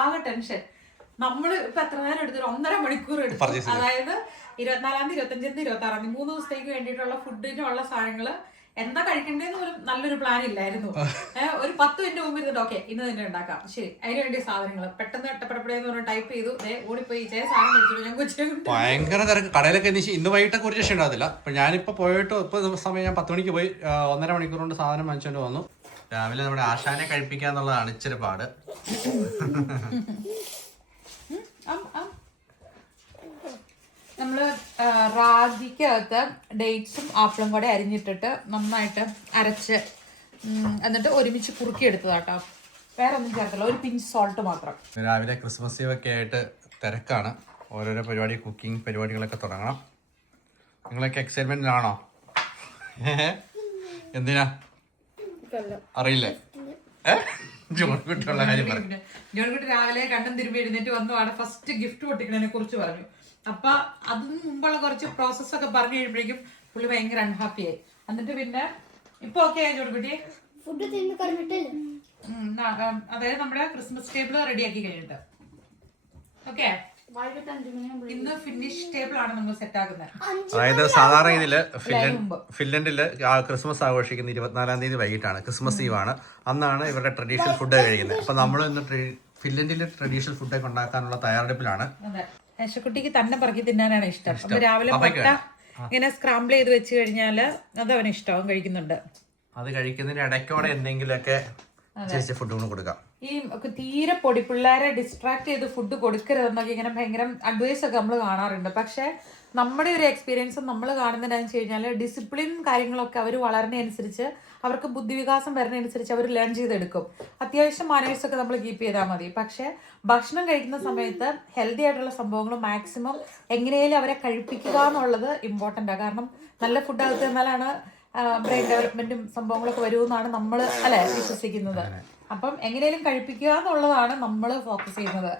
ആകെ ടെൻഷൻ. നമ്മള് ഇപ്പൊ എത്ര നേരം എടുത്തു? 1.5 മണിക്കൂർ എടുത്തു. അതായത് 24-ാം തീയതി, 25-ാം തീയതി, 26-ാം തീയതി 3 ദിവസത്തേക്ക് വേണ്ടിയിട്ടുള്ള ഫുഡിനുള്ള സാധനങ്ങള് എന്താ കഴിക്കേണ്ടതെന്ന് പോലും നല്ലൊരു പ്ലാൻ ഇല്ലായിരുന്നു. ഒരു 10 മിനിറ്റ് മുമ്പ് ഇരുന്നിട്ട് ഓക്കെ ഇന്ന് തന്നെ ഉണ്ടാക്കാം, ശരി അതിന് വേണ്ടിയ സാധനങ്ങൾ പെട്ടെന്ന് എട്ടപ്പെടപ്പെടെന്ന് പറഞ്ഞ് ടൈപ്പ് ചെയ്തു, ഓടിപ്പോയി സാധനം മേടിച്ചു. ഞാൻ കൊച്ചു ഭയങ്കര തിരക്ക്. കടയിലൊക്കെ ഇന്ന് വൈകിട്ടൊക്കെ ഒരു രക്ഷ ഉണ്ടാകത്തില്ല. ഇപ്പൊ ഞാനിപ്പോ പോയിട്ട് ഇപ്പൊ സമയം ഞാൻ 10 മണിക്ക് പോയി 1.5 മണിക്കൂർ കൊണ്ട് സാധനം വാങ്ങിച്ചോണ്ട് വന്നു. രാവിലെ നമ്മുടെ ആശാനെ കഴിപ്പിക്കാന്നുള്ളതാണ് ഇച്ചിരി പാട്. നമ്മള് റാഗിക്കകത്ത് ഡേറ്റ്സും ആപ്പിളും കൂടെ അരിഞ്ഞിട്ടിട്ട് നന്നായിട്ട് അരച്ച് എന്നിട്ട് ഒരുമിച്ച് കുറുക്കിയെടുത്തതാട്ടോ. വേറെ ഒന്നും ചേർത്തില്ല, ഒരു പിഞ്ച് സോൾട്ട് മാത്രം. രാവിലെ ക്രിസ്മസ് ഈവ് ഒക്കെ ആയിട്ട് തിരക്കാണ്. ഓരോരോ പരിപാടി, കുക്കിംഗ് പരിപാടികളൊക്കെ തുടങ്ങണം. നിങ്ങളൊക്കെ എക്സൈറ്റ്മെന്റിലാണോ? എന്തിനാ അറിയില്ലേ? ജോൺകുട്ടിയുള്ള കാര്യം പറഞ്ഞു. ജോൺകുട്ടി രാവിലെ കണ്ണും തിരുമ്പി എഴുന്നേറ്റ് വന്നു. അവിടെ ഫസ്റ്റ് ഗിഫ്റ്റ് പൊട്ടിക്കണതിനെ കുറിച്ച് പറഞ്ഞു. അപ്പൊ അതിന് മുമ്പുള്ള കുറച്ച് പ്രോസസ് ഒക്കെ പറഞ്ഞു കഴിയുമ്പോഴേക്കും പുള്ളി ഭയങ്കര അൺഹാപ്പി ആയി. എന്നിട്ട് പിന്നെ ഇപ്പൊ ഓക്കെ ആയി ജോൺകുട്ടി. അതായത് നമ്മുടെ ക്രിസ്മസ് ടേബിൾ റെഡിയാക്കി കഴിഞ്ഞിട്ട് ഓക്കെ. ഇന്ന് ഫിനിഷ് ടേബിൾ ആണ് നമ്മൾ സെറ്റ് ആക്കുന്നത്. അതായത് സാധാരണ ഇതില് ഫിൻലൻഡില് ക്രിസ്മസ് ആഘോഷിക്കുന്ന 24-ാം തീയതി വൈകിട്ടാണ്. ക്രിസ്മസ് ഈവ് ആണ്. അന്നാണ് ഇവരുടെ ട്രഡീഷണൽ ഫുഡ് കഴിക്കുന്നത്. അപ്പൊ നമ്മൾ ഇന്ന് ഫിൻലൻഡിലെ ട്രഡീഷണൽ ഫുഡൊക്കെ ഉണ്ടാക്കാനുള്ള തയ്യാറെടുപ്പിലാണ്. യേശുക്കുട്ടിക്ക് തന്നെ പറക്കി തിന്നാനാണ് ഇഷ്ടം. അപ്പൊ രാവിലെ മുട്ട ഇങ്ങനെ സ്ക്രാമ്പിൾ ചെയ്ത് വെച്ച് കഴിഞ്ഞാല് അത് അവന് ഇഷ്ടം, കഴിക്കുന്നുണ്ട്. അത് കഴിക്കുന്നതിന് ഇടയ്ക്കോടെ എന്തെങ്കിലുമൊക്കെ ഫുഡ് കൊടുക്കാം. ഈ തീരെ പൊടി പിള്ളേരെ ഡിസ്ട്രാക്ട് ചെയ്ത് ഫുഡ് കൊടുക്കരുതെന്നൊക്കെ ഇങ്ങനെ ഭയങ്കര അഡ്വൈസ് ഒക്കെ നമ്മൾ കാണാറുണ്ട്. പക്ഷെ നമ്മുടെ ഒരു എക്സ്പീരിയൻസ് നമ്മൾ കാണുന്നതെന്ന് വെച്ച് കഴിഞ്ഞാൽ ഡിസിപ്ലിൻ കാര്യങ്ങളൊക്കെ അവർ വളരുന്നതനുസരിച്ച് അവർക്ക് ബുദ്ധിവികാസം വരുന്നതനുസരിച്ച് അവർ ലേൺ ചെയ്തെടുക്കും. അത്യാവശ്യം മാനേഴ്സ് ഒക്കെ നമ്മൾ കീപ്പ് ചെയ്താൽ മതി. പക്ഷെ ഭക്ഷണം കഴിക്കുന്ന സമയത്ത് ഹെൽത്തി ആയിട്ടുള്ള സംഭവങ്ങൾ മാക്സിമം എങ്ങനെയാലും അവരെ കഴിപ്പിക്കുക എന്നുള്ളത് ഇമ്പോർട്ടൻ്റ് ആണ്. കാരണം നല്ല ഫുഡ് അകത്ത് എന്നാലാണ് ബ്രെയിൻ ഡെവലപ്മെന്റും സംഭവങ്ങളൊക്കെ വരുമെന്നാണ് നമ്മൾ വിശ്വസിക്കുന്നത്. അപ്പം എങ്ങനെയും കഴിപ്പിക്കുക എന്നുള്ളതാണ് നമ്മൾ ഫോക്കസ് ചെയ്യുന്നത്.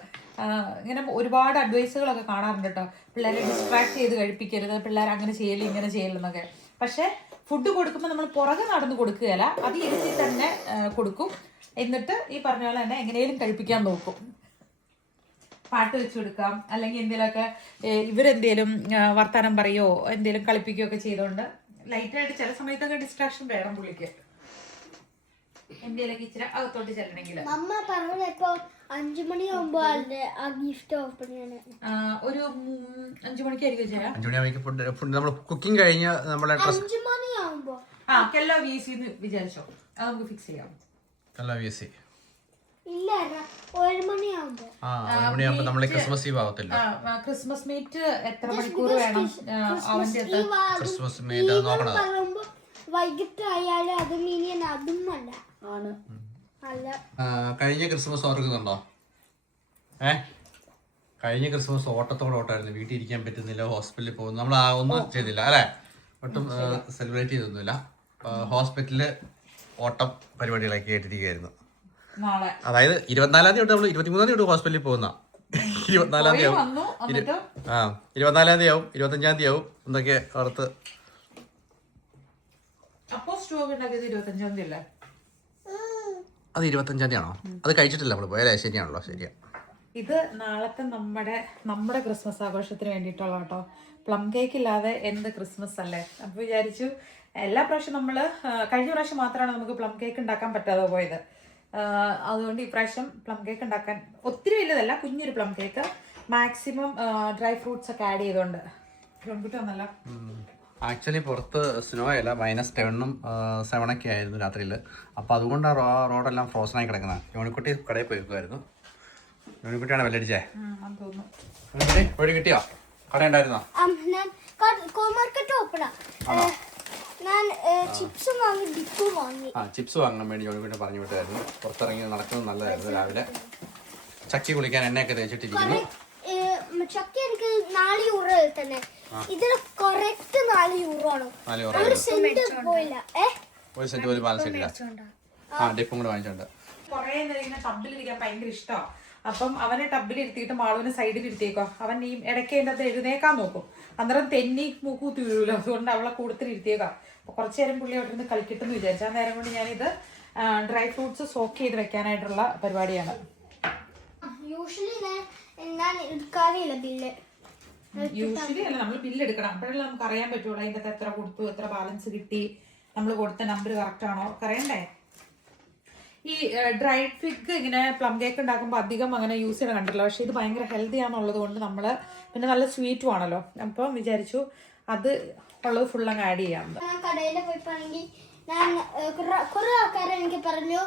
ഇങ്ങനെ ഒരുപാട് അഡ്വൈസുകളൊക്കെ കാണാറുണ്ട് കേട്ടോ. പിള്ളേരെ ഡിസ്ട്രാക്ട് ചെയ്ത് കഴിപ്പിക്കരുത്, പിള്ളേർ അങ്ങനെ ചെയ്യല് ഇങ്ങനെ ചെയ്യലെന്നൊക്കെ. പക്ഷെ ഫുഡ് കൊടുക്കുമ്പോൾ നമ്മൾ പുറകെ നടന്ന് കൊടുക്കുകയല്ല, അത് ഇരുത്തി തന്നെ കൊടുക്കും. എന്നിട്ട് ഈ പറഞ്ഞ പോലെ തന്നെ എങ്ങനെയും കഴിപ്പിക്കാൻ നോക്കും. പാട്ട് വെച്ച് കൊടുക്കാം, അല്ലെങ്കിൽ എന്തെങ്കിലുമൊക്കെ ഇവരെന്തേലും വർത്താനം പറയോ എന്തേലും കളിപ്പിക്കുകയോ ഒക്കെ ചെയ്തുകൊണ്ട് ലൈറ്റായിട്ട് ചില സമയത്തൊക്കെ ഡിസ്ട്രാക്ഷൻ വേണം പുള്ളിക്ക്. എന്തെങ്കിലുമൊക്കെ ഇച്ചിരി അകത്തോട്ട് ചെല്ലണമെങ്കിൽ അമ്മ പറഞ്ഞപ്പോ 5 മണിയാകുമ്പോ ഗിഫ്റ്റ് ഓപ്പൺ ചെയ്യണം. ഒരു 5 മണിക്കായിരിക്കും ചെയ്യാം. 5 മണിയാകുമ്പോൾ ഫുഡ് നമ്മൾ കുക്കിംഗ് കഴിഞ്ഞ് നമ്മളെ 5 മണിയാകുമ്പോ കെല്ലോ VC എന്ന് വിചാരിച്ചോ, അത് നമുക്ക് ഫിക്സ് ചെയ്യാം. കെല്ലോ VC ഇല്ല 1 മണിയാകുമ്പോ. 1 മണിയാകുമ്പോ നമ്മള് ക്രിസ്മസ് ഈവ് ആവത്തില്ല. ക്രിസ്മസ് മീറ്റ് എത്ര മണിക്കൂർ വേണം അവന്റെ? ക്രിസ്മസ് മീറ്റ് നോക്കണം. വൈകിട്ട് ആയാലും അത് മീനിയൻ അതും അല്ല ആണ്. കഴിഞ്ഞ ക്രിസ്മസ് ഓർക്കുന്നുണ്ടോ? കഴിഞ്ഞ ക്രിസ്മസ് ഓട്ടത്തോടായിരുന്നു. വീട്ടിൽ ഇരിക്കാൻ പറ്റുന്നില്ല, ഹോസ്പിറ്റലിൽ പോകുന്നു. നമ്മൾ ഒന്നും ചെയ്തില്ല അല്ലെ, ഒട്ടും സെലിബ്രേറ്റ് ചെയ്തൊന്നുമില്ല. ഹോസ്പിറ്റലില് ഓട്ടം പരിപാടികളൊക്കെ ആയിട്ടിരിക്കുകയായിരുന്നു. അതായത് 24-ാം തീയതി തൊട്ട് നമ്മൾ 23-ാം തീയതി തൊട്ട് ഹോസ്പിറ്റലിൽ പോകുന്ന. 24-ാം തീയതി ആവും, 24-ാം തീയതി ആവും, 25-ാം തീയതി ആവും എന്നൊക്കെ ഓർത്ത്. അത് 25-ാം തീയതി ആണോ? അത് കഴിച്ചിട്ടില്ല നമ്മൾ പോയാലേ. ശരിയാണല്ലോ, ശരിയാ. ഇത് നാളത്തെ നമ്മുടെ ക്രിസ്മസ് ആഘോഷത്തിന് വേണ്ടിയിട്ടുള്ള കേട്ടോ. പ്ലം കേക്ക് ഇല്ലാതെ എന്ത് ക്രിസ്മസ് അല്ലേ. അപ്പോൾ വിചാരിച്ചു എല്ലാ പ്രാവശ്യം നമ്മൾ കഴിഞ്ഞ പ്രാവശ്യം മാത്രമാണ് നമുക്ക് പ്ലം കേക്ക് ഉണ്ടാക്കാൻ പറ്റാതെ പോയത്. അതുകൊണ്ട് ഈ പ്രാവശ്യം പ്ലം കേക്ക് ഉണ്ടാക്കാൻ ഒത്തിരി വലിയതല്ല, കുഞ്ഞൊരു plum cake, maximum dry fruits ഒക്കെ ആഡ് ചെയ്തുകൊണ്ട്. പെൺകുട്ടിയൊന്നല്ല, ആക്ച്വലി പുറത്ത് സ്നോ അല്ല, -10ഉം 7 ആയിരുന്നു രാത്രിയിൽ. അപ്പോൾ അതുകൊണ്ടാണ് റോഡെല്ലാം ഫ്രോസണായി കിടക്കുന്നത്. യോണിക്കുട്ടി കടയിൽ പോയിരിക്കുമായിരുന്നു. യോണിക്കുട്ടിയാണ് വെല്ലടിച്ചേ. പോയി കിട്ടിയോ? കട ഉണ്ടായിരുന്നോ? ചിപ്സ് വാങ്ങാൻ വേണ്ടി യോണിക്കുട്ടി പറഞ്ഞു വിട്ടായിരുന്നു. പുറത്തിറങ്ങി നടക്കുന്നത് നല്ലതായിരുന്നു. രാവിലെ ചക്കി കുളിക്കാൻ എണ്ണയൊക്കെ തേച്ചിട്ടിരിക്കുന്നു. ചക്ക എനിക്ക് 4 യൂറോ തന്നെ. ഇതിൽ കറക്റ്റ് 4 യൂറോ ആണ്. ഒരു സെന്റ് പോയില്ല. ഒരു സെന്റ് പോലും ബാലൻസ് ഇല്ല. ഡിപ്പും കൂടെ വാങ്ങിച്ചോണ്ട് കുറേ നേരം ഇങ്ങനെ ടബിലിരിക്കാൻ ഭയങ്കര ഇഷ്ടമാണ്. അപ്പം അവനെ ടബിൽ ഇരുത്തിയിട്ട് മാളുവിനെ സൈഡിൽ ഇരുത്തിയേക്കോ. അവൻ ഈ ഇടയ്ക്ക് അതിൻ്റെ അത് എഴുന്നേക്കാൻ നോക്കും. അന്നേരം തെന്നി മൂക്കൂത്തി വീഴൂല്ലോ. അതുകൊണ്ട് അവളെ കൂടുതൽ ഇരുത്തിയേക്കാം. അപ്പോൾ കുറച്ച് നേരം പുള്ളി അവിടെ നിന്ന് കളിക്കട്ടെന്ന് വിചാരിച്ചു. ആ നേരം കൊണ്ട് ഞാനിത് ഡ്രൈ ഫ്രൂട്ട്സ് സോക്ക് ചെയ്ത് വെക്കാനായിട്ടുള്ള പരിപാടിയാണ്. യൂഷ്വലി ഞാൻ എടുക്കാറില്ല ബില്ല്. യൂഷ്വലി അല്ല, നമ്മൾ ബില്ല് എടുക്കണം, അപ്പോഴല്ലേ നമുക്ക് അറിയാൻ പറ്റുള്ളൂ അതിൻ്റെ അകത്ത് എത്ര കൊടുത്തു, എത്ര ബാലൻസ് കിട്ടി, നമ്മൾ കൊടുത്ത നമ്പർ കറക്റ്റ് ആണോ അറിയണ്ടേ. ഈ ഡ്രൈഡ് ഫിഗ് ഇങ്ങനെ പ്ലം കേക്ക് ഉണ്ടാക്കുമ്പോൾ അധികം അങ്ങനെ യൂസ് ചെയ്യണം കണ്ടില്ല, പക്ഷേ ഇത് ഭയങ്കര ഹെൽത്തി ആണെന്നുള്ളത് കൊണ്ട് നമ്മൾ പിന്നെ നല്ല സ്വീറ്റും ആണല്ലോ, അപ്പം വിചാരിച്ചു അത് ഉള്ളത് ഫുൾ അങ്ങ് ആഡ് ചെയ്യാം. ഞാൻ കടയിൽ പോയപ്പോണെങ്കിൽ ഞാൻ കുറെ ആൾക്കാർ എനിക്ക് പറഞ്ഞു,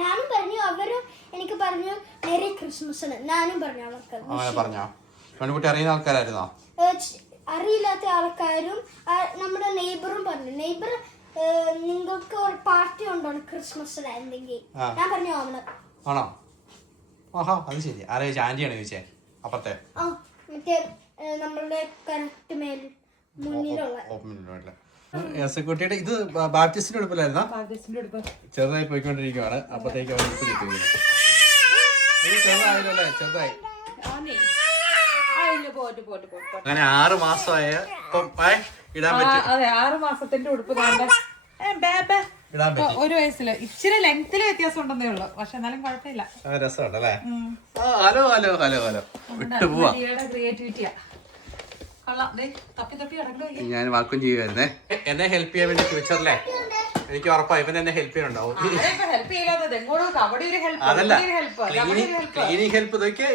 ഞാനും പറഞ്ഞു, അവരും എനിക്ക് പറഞ്ഞു മെറി ക്രിസ്മസിന്. ഞാനും പറഞ്ഞു അവർക്ക്. അറിയുന്ന ആൾക്കാരായിരുന്നോ? അറിയില്ലാത്ത ആൾക്കാരും നമ്മുടെ നെയ്ബറും പറഞ്ഞു, നെയ്ബർ നിങ്ങൾക്ക് ഒരു പാർട്ടി ഉണ്ടോ ക്രിസ്മസിന് എന്തെങ്കിലും. ഞാൻ പറഞ്ഞു അവള്. ആണോ? ആഹാ, അത് ശരി. ആരെ ആന്റിയാണ് ചോദിച്ചേ? അപ്പത്തെ മറ്റേ നമ്മളുടെ കറക്റ്റ് മേൽ മുന്നിലുള്ള കുട്ടിയുടെ ഇത് ബാപ്റ്റിസ്റ്റിന്റെ ഉടുപ്പിലായിരുന്നോ? ബാപ്റ്റിസ്റ്റിന്റെ ഉടുപ്പ് ചെറുതായി പോയിക്കൊണ്ടിരിക്കുവാണ്. അപ്പത്തേക്ക് അവർ ഉടുപ്പിലിരിക്കുന്നു. ചെറുതായില്ലേ? ചെറുതായി. അങ്ങനെ 6 മാസമായ ഇടാൻ പറ്റും. അതെ, 6 മാസത്തിന്റെ ഉടുപ്പ് ഒരു വയസ്സില് ഇച്ചിരി ലെങ്തില് വ്യത്യാസം ഉണ്ടെന്നേ ഉള്ളു, പക്ഷെ എന്നാലും കുഴപ്പമില്ല. രസമുണ്ടല്ലേ? ഹലോ ഹലോ ഹലോ ഹലോ വിട്ടു പോവാ. ക്രിയേറ്റിവിറ്റിയാ. തപ്പി കിടക്കണോ? ഞാൻ വാക്കും ചെയ്യുമായിരുന്നേ. എന്നെ ഹെൽപ്പ് ചെയ്യാൻ വേണ്ടി ഫ്യൂച്ചറിലെ എനിക്ക് ഉറപ്പായി ഇവൻ എന്നെ ഹെൽപ്പ് ചെയ്യാനുണ്ടാവും. അതല്ല, ക്ലീനിങ് ഹെൽപ്പ് നോക്കിയേ.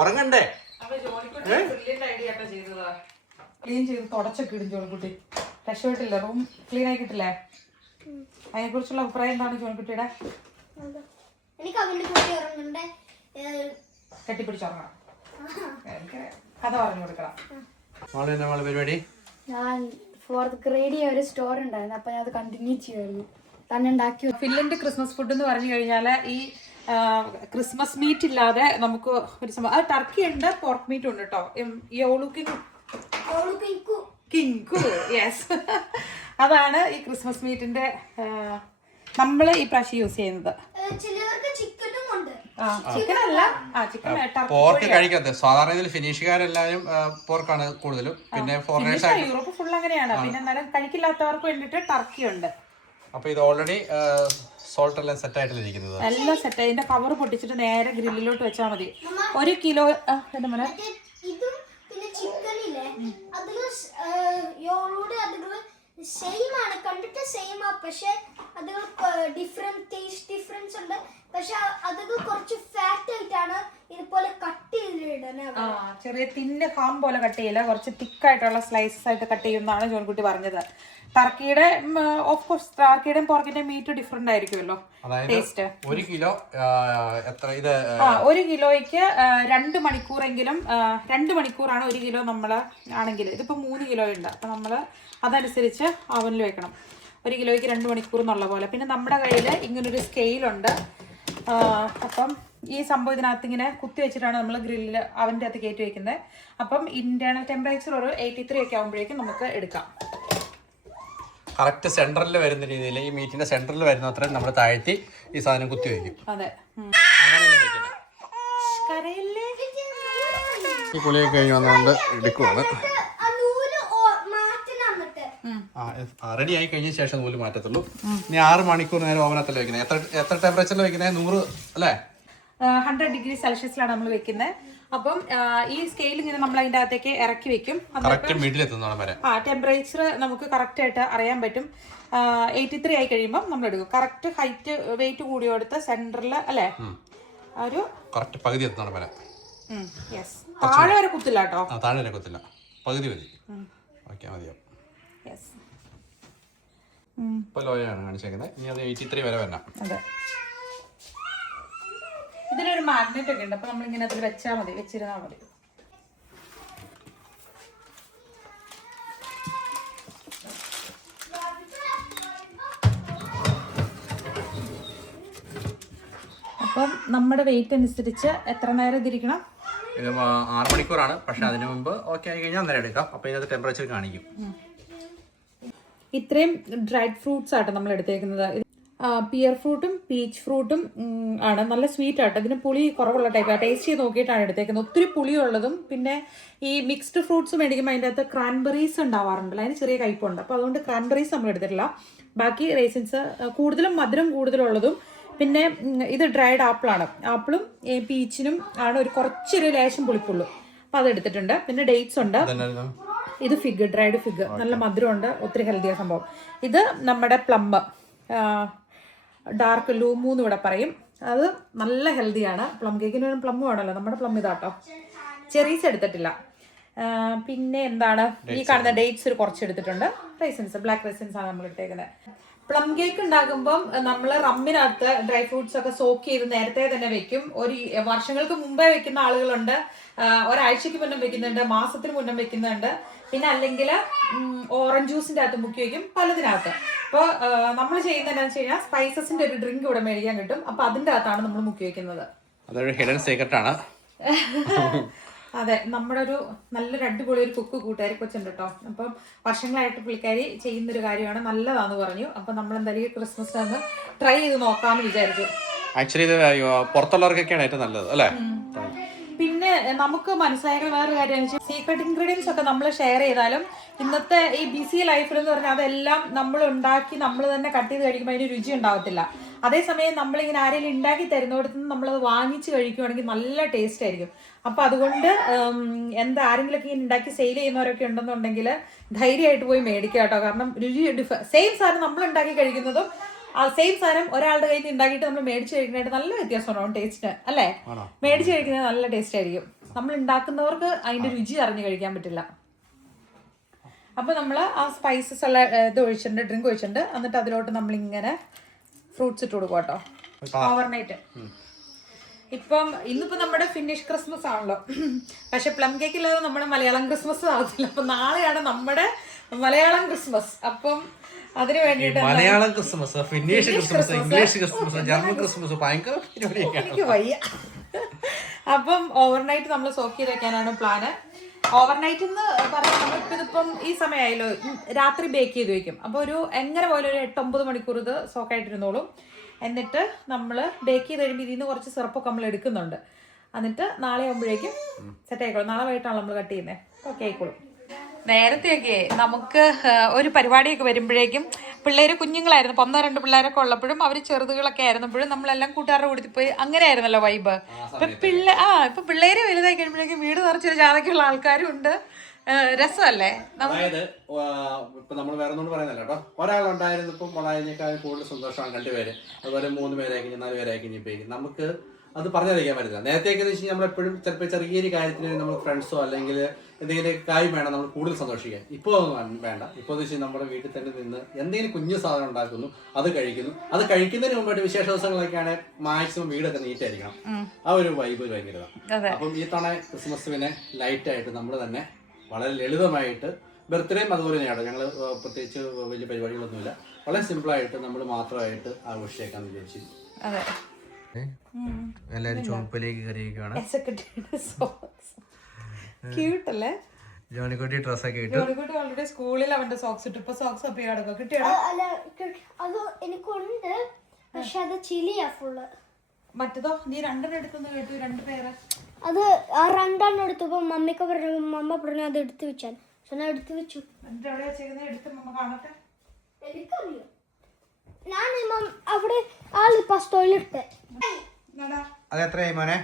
ഉറങ്ങണ്ടേ? ക്ലീൻ ചെയ്ത് തുടച്ചൊക്കെ ഇടും ജോൺകുട്ടി. രക്ഷപ്പെട്ടില്ല, റൂം ക്ലീൻ ആക്കിയിട്ടില്ലേ? അതിനെ കുറിച്ചുള്ള അഭിപ്രായം എന്താണ് ജോൺകുട്ടിയുടെ? എനിക്ക് അവന്റെ കുട്ടി ഉറങ്ങണ്ടേ, കെട്ടിപ്പിടിച്ചുറങ്ങണം, കഥ പറഞ്ഞു കൊടുക്കണം. പരിപാടി ഞാൻ 4th ഗ്രേഡ് ഒരു സ്റ്റോർ ഉണ്ടായിരുന്നു, അപ്പൊ ഞാൻ അത് കണ്ടിന്യൂ ചെയ്യുമായിരുന്നു. തന്നെ ഉണ്ടാക്കി. ഫില്ലിന്റെ ക്രിസ്മസ് ഫുഡ് എന്ന് പറഞ്ഞു കഴിഞ്ഞാൽ ഈ ക്രിസ്മസ് മീറ്റ് ഇല്ലാതെ നമുക്ക് ഒരു സംഭവം, അത് ടർക്കി ഉണ്ട്, പോർക്ക് മീറ്റും ഉണ്ട് കേട്ടോ. കിങ്കു, യെസ്, അതാണ് ഈ ക്രിസ്മസ് മീറ്റിന്റെ നമ്മൾ ഈ പ്രാവശ്യം യൂസ് ചെയ്യുന്നത്. ചിക്കൻ അല്ല, പോർക്ക് കഴിക്കാത്ത സാധാരണ ഫിനിഷുകാരെല്ലാവരും പോർക്കാണ് കൂടുതലും. പിന്നെ യൂറോപ്പ് ഫുൾ അങ്ങനെയാണ്. പിന്നെ എന്നാലും കഴിക്കില്ലാത്തവർക്ക് വേണ്ടിട്ട് ടർക്കി ഉണ്ട്. അപ്പൊ ഇത് ഓൾറെഡി സോൾട്ട് എല്ലാം സെറ്റ് ആയിട്ടിരിക്കുന്നത്, എല്ലാം സെറ്റ്. ഇതിന്റെ കവർ പൊട്ടിച്ചിട്ട് നേരെ ഗ്രില്ലിലോട്ട് വെച്ചാൽ മതി. 1 കിലോ സെയിം ആണ്, കണ്ടിട്ട് സെയിം ആ, പക്ഷെ അത് ഡിഫറൻസ് ഉണ്ട്. പക്ഷെ അത് കുറച്ച് ഫാറ്റ് ആയിട്ടാണ് ഇതുപോലെ കട്ട് ചെയ്തിടുന്നത്. ചെറിയ തിന്ന ഹാം പോലെ കട്ട് ചെയ്യില്ല, കുറച്ച് തിക്കായിട്ടുള്ള സ്ലൈസസ് ആയിട്ട് കട്ട് ചെയ്യുന്നതാണ് ജോൺകുട്ടി പറഞ്ഞത്. ടർക്കിയുടെ ഓഫ് കോഴ്സ് ടർക്കിയുടെയും പോർക്കിന്റെയും മീറ്റ് ഡിഫറെന്റ് ആയിരിക്കുമല്ലോ ടേസ്റ്റ്. 1 കിലോ എത്ര ഇത്? 1 കിലോയ്ക്ക് 2 മണിക്കൂറെങ്കിലും, 2 മണിക്കൂറാണ് 1 കിലോ നമ്മൾ ആണെങ്കിൽ. ഇതിപ്പോൾ 3 കിലോ ഉണ്ട്, അപ്പം നമ്മൾ അതനുസരിച്ച് ഓവനിൽ വെക്കണം. 1 കിലോയ്ക്ക് 2 മണിക്കൂർ എന്നുള്ള പോലെ. പിന്നെ നമ്മുടെ കയ്യിൽ ഇങ്ങനൊരു സ്കെയിലുണ്ട്. അപ്പം ഈ സംഭവം ഇതിനകത്ത് ഇങ്ങനെ കുത്തി വെച്ചിട്ടാണ് നമ്മൾ ഗ്രില്ലിൽ അവൻ്റെ അകത്ത് കയറ്റി വെക്കുന്നത്. അപ്പം ഇന്റേണൽ ടെമ്പറേച്ചർ ഒരു 83 ഒക്കെ ആകുമ്പോഴേക്കും നമുക്ക് എടുക്കാം. കറക്റ്റ് സെന്ററിൽ വരുന്ന രീതിയിൽ, ഈ മീറ്റിന്റെ സെന്ററിൽ വരുന്ന അത്രയും നമ്മൾ താഴ്ത്തി ഈ സാധനം കുത്തി വയ്ക്കും. അതെ, ഈ പുളിയൊക്കെ കഴിഞ്ഞ് വന്നുകൊണ്ട് എടുക്കുവാണ്. റെഡി ആയി കഴിഞ്ഞ ശേഷം നൂല് മാറ്റത്തുള്ളൂ. ഇനി 6 മണിക്കൂർ നേരം ഓവനത്തിൽ വെക്കുന്നത്. എത്ര ടെമ്പറേച്ചറിൽ വെക്കുന്നത്? 100 അല്ലേ? 100 ഡിഗ്രി സെൽഷ്യസിലാണ് നമ്മൾ വെക്കുന്നത്. അപ്പം ഈ സ്കെയിൽ ഇങ്ങനെ നമ്മൾ അതിൻ്റെ അകത്തേക്ക് ഇറക്കി വെക്കും. ടെമ്പറേച്ചർ നമുക്ക് കറക്റ്റ് ആയിട്ട് അറിയാൻ പറ്റും. 83 ആയി കഴിയുമ്പോൾ നമ്മൾ എടുക്കും. കറക്റ്റ് ഹൈറ്റ് വെയിറ്റ് കൂടി കൊടുത്ത് സെന്ററിൽ അല്ലേ ഒരു പകുതി താഴെ വരെ കുത്തില്ല കേട്ടോ, താഴെ വരെ കുത്തില്ല, പകുതി മതി. മതിയാവും. ഇപ്പൊ ലോയാണ് കാണിച്ചേക്കുന്നത്. ഇനി അത് 83 വരെ വരണം. അതെ, ഇതിനൊരു മാഗ്നറ്റ് ഒക്കെ ഉണ്ട്, അപ്പൊ നമ്മളിങ്ങനെ അതിൽ വെച്ചാൽ മതി, വെച്ചിരുന്നാൽ മതി. അപ്പം നമ്മുടെ വെയിറ്റ് അനുസരിച്ച് എത്ര നേരം ഇതിരിക്കണം? ഇത് 6 മണിക്കൂറാണ്, പക്ഷെ അതിന് മുമ്പ് ഓക്കെ ആയി കഴിഞ്ഞാൽ അന്നേരം എടുക്കാം. അപ്പൊ ഇതിനകത്ത് ടെമ്പറേച്ചർ കാണിക്കും. ഇത്രയും ഡ്രൈഡ് ഫ്രൂട്ട്സ് ആട്ടോ നമ്മൾ എടുത്തേക്കുന്നത്. പിയർ ഫ്രൂട്ടും പീച്ച് ഫ്രൂട്ടും ആണ്. നല്ല സ്വീറ്റ് ആട്ടോ. ഇതിന് പുളി കുറവുള്ള ടൈപ്പ്. ടേസ്റ്റ് ചെയ്ത് നോക്കിയിട്ടാണ് എടുത്തേക്കുന്നത്. ഒത്തിരി പുളിയുള്ളതും പിന്നെ ഈ മിക്സ്ഡ് ഫ്രൂട്ട്സ് മേടിക്കുമ്പോൾ അതിൻ്റെ അകത്ത് ക്രാൻബെറീസ് ഉണ്ടാവാറുണ്ടല്ലോ, അതിന് ചെറിയ കയ്പുണ്ട്. അപ്പോൾ അതുകൊണ്ട് ക്രാൻബെറീസ് നമ്മൾ എടുത്തിട്ടില്ല. ബാക്കി റേസിൻസ് കൂടുതലും മധുരം കൂടുതലുള്ളതും. പിന്നെ ഇത് ഡ്രൈഡ് ആപ്പിളാണ്. ആപ്പിളും പീച്ചിനും ആണ് ഒരു കുറച്ചൊരു ലേശം പുളിപ്പുള്ളൂ. അപ്പോൾ അതെടുത്തിട്ടുണ്ട്. പിന്നെ ഡേറ്റ്സ് ഉണ്ട്. ഇത് ഫിഗ്, ഡ്രൈഡ് ഫിഗ്, നല്ല മധുരമുണ്ട്, ഒത്തിരി ഹെൽത്തിയ സംഭവം. ഇത് നമ്മുടെ പ്ലം, ഡാർക്ക് ലൂമു എന്ന് ഇവിടെ പറയും. അത് നല്ല ഹെൽത്തിയാണ്. പ്ലം കേക്കിന് പ്ലം വേണമല്ലോ, നമ്മുടെ പ്ലം ഇതാട്ടോ. ചെറീസ് എടുത്തിട്ടില്ല. പിന്നെ എന്താണ് ഈ കാണുന്ന ഡേറ്റ്സ് ഒരു കുറച്ച് എടുത്തിട്ടുണ്ട്. റൈസൻസ്, ബ്ലാക്ക് റൈസൻസ് ആണ് നമ്മൾ ഇട്ടേക്കുന്നത്. പ്ലം കേക്ക് ഉണ്ടാക്കുമ്പം നമ്മൾ റമ്മിനകത്ത് ഡ്രൈ ഫ്രൂട്ട്സ് ഒക്കെ സോക്ക് ചെയ്ത് നേരത്തെ തന്നെ വെക്കും. ഒരു വർഷങ്ങൾക്ക് മുമ്പേ വെക്കുന്ന ആളുകളുണ്ട്, ഒരാഴ്ചക്ക് മുന്നേ വെക്കുന്നുണ്ട്, മാസത്തിന് മുന്നേ വെക്കുന്നുണ്ട്. പിന്നെ അല്ലെങ്കിൽ ഓറഞ്ച് ജ്യൂസിന്റെ അകത്ത് മുക്കി വയ്ക്കും, പലതിനകത്ത്. അപ്പോൾ നമ്മൾ ചെയ്യുന്നത് എന്താണെന്ന് വെച്ച് കഴിഞ്ഞാൽ സ്പൈസസിന്റെ ഒരു ഡ്രിങ്ക് ഇവിടെ മേടിക്കാൻ കിട്ടും. അപ്പൊ അതിന്റെ അകത്താണ് നമ്മൾ മുക്കി വെക്കുന്നത്. അതൊരു ഹിഡൻ സീക്രട്ട് ആണ്. അതെ, നമ്മുടെ ഒരു നല്ലൊരു അടിപൊളി ഒരു കുക്ക് കൂട്ടുകാരി കൊച്ചുണ്ട് കേട്ടോ. അപ്പം വർഷങ്ങളായിട്ട് പുള്ളിക്കാരി ചെയ്യുന്നൊരു കാര്യമാണ്, നല്ലതാന്ന് പറഞ്ഞു. അപ്പൊ നമ്മൾ എന്തായാലും ക്രിസ്മസിന് ഒന്ന് ട്രൈ ചെയ്ത് നോക്കാമെന്ന് വിചാരിച്ചു. ആക്ച്വലി ഇത് പുറത്തുള്ളവർക്കൊക്കെയാണ് ഏറ്റവും നല്ലത് അല്ലേ. പിന്നെ നമുക്ക് മനസ്സിലായ വേറൊരു കാര്യം, സീക്രട്ട് ഇൻഗ്രീഡിയൻസ് ഒക്കെ നമ്മൾ ഷെയർ ചെയ്താലും ഇന്നത്തെ ഈ ബിസി ലൈഫിൽ എന്ന് പറഞ്ഞാൽ അതെല്ലാം നമ്മൾ ഉണ്ടാക്കി നമ്മൾ തന്നെ കട്ട് ചെയ്ത് കഴിക്കുമ്പോൾ അതിന് രുചി ഉണ്ടാവത്തില്ല. അതേസമയം നമ്മളിങ്ങനെ ആരെങ്കിലും ഉണ്ടാക്കി തരുന്നിടത്ത് നിന്ന് നമ്മളത് വാങ്ങിച്ച് കഴിക്കുവാണെങ്കിൽ നല്ല ടേസ്റ്റ് ആയിരിക്കും. അപ്പം അതുകൊണ്ട് ആരെങ്കിലുമൊക്കെ ഇങ്ങനെ ഉണ്ടാക്കി സെയിൽ ചെയ്യുന്നവരൊക്കെ ഉണ്ടെന്നുണ്ടെങ്കിൽ ധൈര്യമായിട്ട് പോയി മേടിക്കുക കേട്ടോ. കാരണം രുചി സെയിം സാധനം നമ്മൾ ഉണ്ടാക്കി കഴിക്കുന്നതും സെയിം സാധനം ഒരാളുടെ കയ്യിൽ നിന്ന് ഉണ്ടാക്കിയിട്ട് നമ്മൾ മേടിച്ച് കഴിക്കുന്നതായിട്ട് നല്ല വ്യത്യാസമുണ്ടാവും ടേസ്റ്റ് അല്ലേ. മേടിച്ച് കഴിക്കുന്നത് നല്ല ടേസ്റ്റ് ആയിരിക്കും. നമ്മൾ ഉണ്ടാക്കുന്നവർക്ക് അതിന്റെ രുചി അറിഞ്ഞ് കഴിക്കാൻ പറ്റില്ല. അപ്പൊ നമ്മൾ ആ സ്പൈസസ് ഉള്ള ഇത് ഒഴിച്ചിട്ടുണ്ട്, ഡ്രിങ്ക് ഒഴിച്ചിട്ടുണ്ട്. എന്നിട്ട് അതിലോട്ട് നമ്മളിങ്ങനെ ഫ്രൂട്ട്സ് ഇട്ട് കൊടുക്കും കേട്ടോ, ഓവർനൈറ്റ്. ഇപ്പം ഇന്നിപ്പോ നമ്മുടെ ഫിനിഷ് ക്രിസ്മസ് ആണല്ലോ, പക്ഷെ പ്ലം കേക്ക് ഇല്ലാതെ നമ്മുടെ മലയാളം ക്രിസ്മസ് ആവത്തില്ല. അപ്പൊ നാളെയാണ് നമ്മുടെ മലയാളം ക്രിസ്മസ്. അപ്പം അതിന് വേണ്ടിയിട്ട് Malayalam Christmas, finish Christmas, English Christmas, German Christmas, ഭയങ്കര എനിക്ക് വയ്യ. അപ്പം ഓവർനൈറ്റ് നമ്മൾ സോക്ക് ചെയ്ത് വെക്കാനാണ് പ്ലാന്. ഓവർനൈറ്റ് എന്ന് പറഞ്ഞാൽ നമ്മളിപ്പോൾ ഇതിപ്പം ഈ സമയമായല്ലോ, രാത്രി ബേക്ക് ചെയ്ത് വെക്കും. അപ്പോൾ ഒരു എങ്ങനെ പോലും ഒരു 8-9 മണിക്കൂർ ഇത് സോക്കായിട്ടിരുന്നോളും. എന്നിട്ട് നമ്മൾ ബേക്ക് ചെയ്ത് കഴിയുമ്പോൾ ഇതിൽ നിന്ന് കുറച്ച് സിറപ്പൊക്കെ നമ്മൾ എടുക്കുന്നുണ്ട്. എന്നിട്ട് നാളെ ആകുമ്പോഴേക്കും സെറ്റ് ആയിക്കോളും. നാളെ വൈകിട്ടാണ് നമ്മൾ കട്ട് ചെയ്യുന്നത്. ഓക്കെ ആയിക്കോളും. നേരത്തെയൊക്കെ നമുക്ക് ഒരു പരിപാടിയൊക്കെ വരുമ്പോഴേക്കും പിള്ളേർ കുഞ്ഞുങ്ങളായിരുന്നു, 1-2 പിള്ളേരൊക്കെ ഉള്ളപ്പോഴും അവർ ചെറുതുകളൊക്കെ ആയിരുന്നപ്പോഴും നമ്മളെല്ലാം കൂട്ടുകാരുടെ കൂടി പോയി അങ്ങനെ ആയിരുന്നല്ലോ വൈബ്. ഇപ്പൊ പിള്ളേര് വലുതായി കഴിയുമ്പോഴേക്കും വീട് നിറച്ചൊരു ജാതക്കുള്ള ആൾക്കാരും ഉണ്ട്. രസമല്ലേ? അതായത് ഇപ്പൊ നമ്മൾ വേറെ ഒന്നും പറയുന്നില്ല കേട്ടോ. ഒരാളുണ്ടായിരുന്നപ്പം വളരെക്കാൾ കൂടുതൽ സന്തോഷമാണ് 2 പേര്, അതുപോലെ 3 പേരായി 4 പേരായി കഴിഞ്ഞപ്പോഴേക്കും നമുക്ക് അത് പറഞ്ഞറിയിക്കാൻ പറ്റില്ല. നേരത്തെയൊക്കെ എന്ന് വെച്ച് കഴിഞ്ഞാൽ നമ്മളെപ്പോഴും ചിലപ്പോൾ ചെറിയൊരു കാര്യത്തിന് നമ്മൾ ഫ്രണ്ട്സോ അല്ലെങ്കിൽ എന്തെങ്കിലും കാര്യം വേണം നമ്മൾ കൂടുതൽ സന്തോഷിക്കാൻ. ഇപ്പോൾ ഒന്നും വേണ്ട. ഇപ്പോൾ എന്ന് വെച്ചാൽ നമ്മുടെ വീട്ടിൽ തന്നെ നിന്ന് എന്തെങ്കിലും കുഞ്ഞു സാധനം ഉണ്ടാക്കുന്നു, അത് കഴിക്കുന്നു. അത് കഴിക്കുന്നതിന് മുമ്പായിട്ട് വിശേഷ ദിവസങ്ങളൊക്കെയാണ് മാക്സിമം വീടൊക്കെ നീറ്റായിരിക്കണം. ആ ഒരു വൈബ് ഭയങ്കരതാണ്. അപ്പം ഈ തവണ ക്രിസ്മസിനെ ലൈറ്റായിട്ട് നമ്മൾ തന്നെ വളരെ ലളിതമായിട്ട് ബർത്ത്ഡേയും അതുപോലെ തന്നെയാണ്. ഞങ്ങൾ പ്രത്യേകിച്ച് വലിയ പരിപാടികളൊന്നുമില്ല, വളരെ സിമ്പിളായിട്ട് നമ്മൾ മാത്രമായിട്ട് ആഘോഷിച്ചേക്കാന്ന് വിചാരിച്ചിരുന്നു. എല്ലാവരും ചുവപ്പിലേക്ക് കയറിയിരിക്കുകയാണ്. ക്യൂട്ടല്ലേ? ജോണിക്കുട്ടി ഡ്രസ്സൊക്കെ ഇട്ടു. ജോണിക്കുട്ടി ഓൾറെഡി സ്കൂളിൽ അവന്റെ സോക്സ് ഇട്ടു. ഇപ്പൊ സോക്സ് അപ്പ് കിടക്കുക. കിട്ടിയോ? അത് എനിക്കുണ്ട്, പക്ഷെ അത് ചിലിയാ ഫുള്ള്. മറ്റതോ നീ 2 എടുത്തെന്ന് കേട്ടു, 2 പേര്. അത് ആ 2 എടുത്തപ്പോ മമ്മിക്ക് പറഞ്ഞു, മമ്മ പറഞ്ഞു അത് എടുത്തു വെച്ചാൽ. ഞാൻ എടുത്തു വെച്ചു. എടുത്ത് മമ്മ കാണട്ടെ. എനിക്കറിയോ, ഞാൻ അവിടെ ആള് പസ്റ്റോയിലിട്ട്. അത് എത്രയായി മോനെ?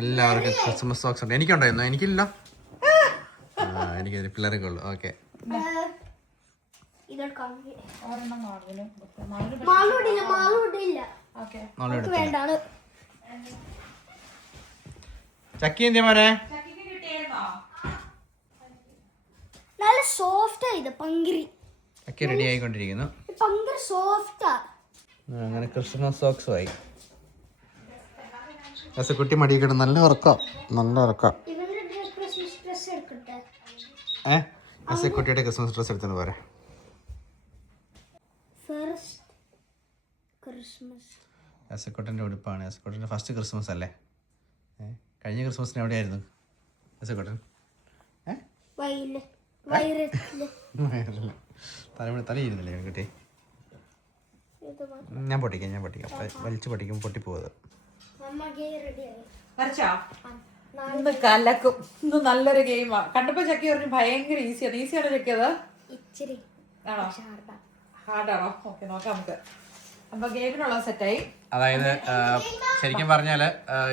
എല്ലാവർക്കും ക്രിസ്മസ് സോക്സ് ഉണ്ട്. എനിക്കുണ്ടായിരുന്നു, എനിക്കില്ല. എനിക്ക് പിള്ളേരൊക്കെ ഉള്ളു. ഓക്കെ, ചക്കി എന്തിയാ മോനെ? നല്ല സോഫ്റ്റ് ആയത് പങ്കിരി. ചക്കി റെഡി ആയിക്കൊണ്ടിരിക്കുന്നു. പങ്കിരി സോഫ്റ്റാ. അങ്ങനെ ക്രിസ്മസ് സോക്സും ആയി. കുട്ടി മടിയൊക്കെ നല്ല ഉറക്കം, നല്ല ഉറക്കം. കുട്ടിയുടെ ക്രിസ്മസ് ഡ്രസ് എടുത്തു പോരെ. എസക്കുട്ടൻ്റെ ഉടുപ്പാണ്. എസക്കുട്ടൻ്റെ ഫസ്റ്റ് ക്രിസ്മസ് അല്ലേ? കഴിഞ്ഞ ക്രിസ്മസിന് എവിടെയായിരുന്നു എസക്കുട്ടൻ? തലയിരുന്നില്ലേ കുട്ടി? ഞാൻ പൊട്ടിക്കാം വലിച്ചു പൊട്ടിക്കും, പൊട്ടിപ്പോയത്. കലക്കും. ഇന്ന് നല്ലൊരു ഗെയിമാണ്. കണ്ടപ്പോ ചക്കി പറഞ്ഞു ഭയങ്കര ഈസിയാണ്. ഈസിയാണ് ചക്കിയത്. ആണോ ഹാർഡാണോ? ഓക്കെ നോക്കാം നമുക്ക്. അപ്പൊ ഗെയിമിനുള്ളത് സെറ്റായി. അതായത് ശരിക്കും പറഞ്ഞാല്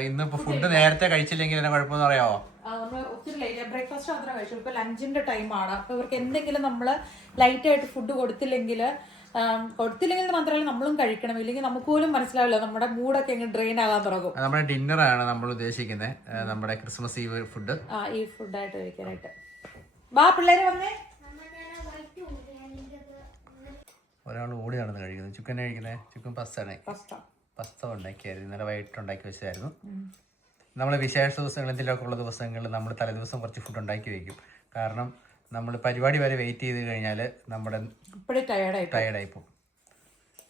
ഇന്നിപ്പോ ഫുഡ് നേരത്തെ കഴിച്ചില്ലെങ്കിൽ എന്നെ കുഴപ്പമെന്ന് പറയാമോ? നമ്മൾ ഒത്തിരി ലൈറ്റ് ബ്രേക്ക്ഫാസ്റ്റ് മാത്രമേ കഴിച്ചു. ഇപ്പൊ ലഞ്ചിന്റെ ടൈമാണ്. അപ്പൊ ഇവർക്ക് എന്തെങ്കിലും നമ്മള് ലൈറ്റ് ആയിട്ട് ഫുഡ് കൊടുത്തില്ലെങ്കിൽ മാത്രമല്ല നമ്മളും കഴിക്കണം. ഇല്ലെങ്കിൽ നമുക്ക് പോലും മനസ്സിലാവില്ല, നമ്മുടെ മൂഡൊക്കെ എങ്ങനെ ഡ്രെയിൻ ആകാൻ തുടങ്ങും. നമ്മുടെ ഡിന്നറാണ് നമ്മൾ ഉദ്ദേശിക്കുന്നത്, നമ്മുടെ ക്രിസ്മസ് ഈവ് ഫുഡ്. ഈ ഫുഡായിട്ട് കഴിക്കാനായിട്ട്. വാ പിള്ളേര് വന്നേ. ഒരാൾ ഓടി നടന്ന് കഴിക്കുന്നത്. ചിക്കൻ കഴിക്കുന്നത് ചിക്കൻ പസ്ത ഉണ്ടാക്കിയായിരുന്നു. ഇന്നലെ വൈകിട്ട് ഉണ്ടാക്കി വെച്ചതായിരുന്നു. നമ്മൾ വിശേഷ ദിവസങ്ങൾ എന്തെങ്കിലുമൊക്കെ ഉള്ള ദിവസങ്ങളിൽ നമ്മൾ തലേദിവസം കുറച്ച് ഫുഡ് ഉണ്ടാക്കി വെക്കും. കാരണം നമ്മൾ പരിപാടി വരെ വെയിറ്റ് ചെയ്ത് കഴിഞ്ഞാൽ നമ്മുടെ ടയർഡായി പോകും.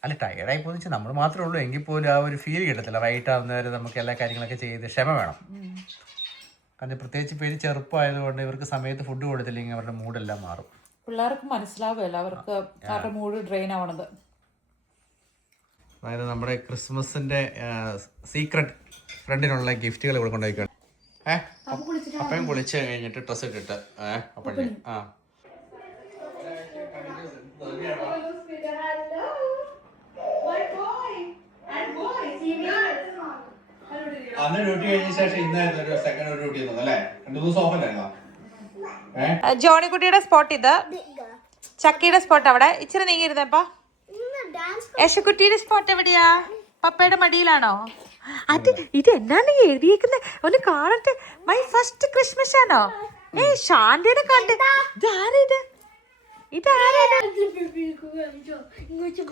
അല്ല ടയർഡായി പോകുന്ന വെച്ചാൽ നമ്മൾ മാത്രമേ ഉള്ളൂ എങ്കിൽ പോലും ആ ഒരു ഫീൽ കിട്ടത്തില്ല. വൈകിട്ടാവുന്നവരെ നമുക്ക് എല്ലാ കാര്യങ്ങളൊക്കെ ചെയ്ത് ക്ഷമ വേണം. കാരണം പ്രത്യേകിച്ച് പേര് ചെറുപ്പമായതുകൊണ്ട് ഇവർക്ക് സമയത്ത് ഫുഡ് കൊടുത്തില്ലെങ്കിൽ അവരുടെ മൂഡെല്ലാം മാറും. പിള്ളേർക്ക് മനസ്സിലാവുമല്ലോ അവർക്ക് അവരുടെ മൂഡ് ഡ്രെയിൻ ആവണത്. അതായത് നമ്മുടെ ക്രിസ്മസിന്റെ സീക്രട്ട് ഫ്രണ്ടിനുള്ള ഗിഫ്റ്റുകൾ ഇവിടെ കൊണ്ടുപോയിക്കാണ്. അപ്പം കുളിച്ച് കഴിഞ്ഞിട്ട് ഡ്രസ്സ് ഇട്ടിട്ട് അപ്പം അന്ന് ഡ്യൂട്ടി കഴിഞ്ഞ ശേഷം ഇന്നായിരുന്നു ഒരു സെക്കൻഡ് ഡ്യൂട്ടി അല്ലേ? 2 ദിവസം ഓഫ് അല്ലായിരുന്നോ? ജോണിക്കുട്ടിയുടെ സ്പോട്ട് ഇത്, ചക്കിയുടെ സ്പോട്ട് അവിടെ. ഇച്ചിരി നീങ്ങിരുന്നപ്പാ. യശക്കുട്ടിയുടെ സ്പോട്ട് എവിടെയാ? പപ്പയുടെ മടിയിലാണോ? അത് ഇത് എന്നാണ് എഴുതിയേക്കുന്നത്? ഒന്ന് കാണട്ടെ. മൈ ഫസ്റ്റ് ക്രിസ്മസ് ആണോ? ഷാന്തിനെ കണ്ട്.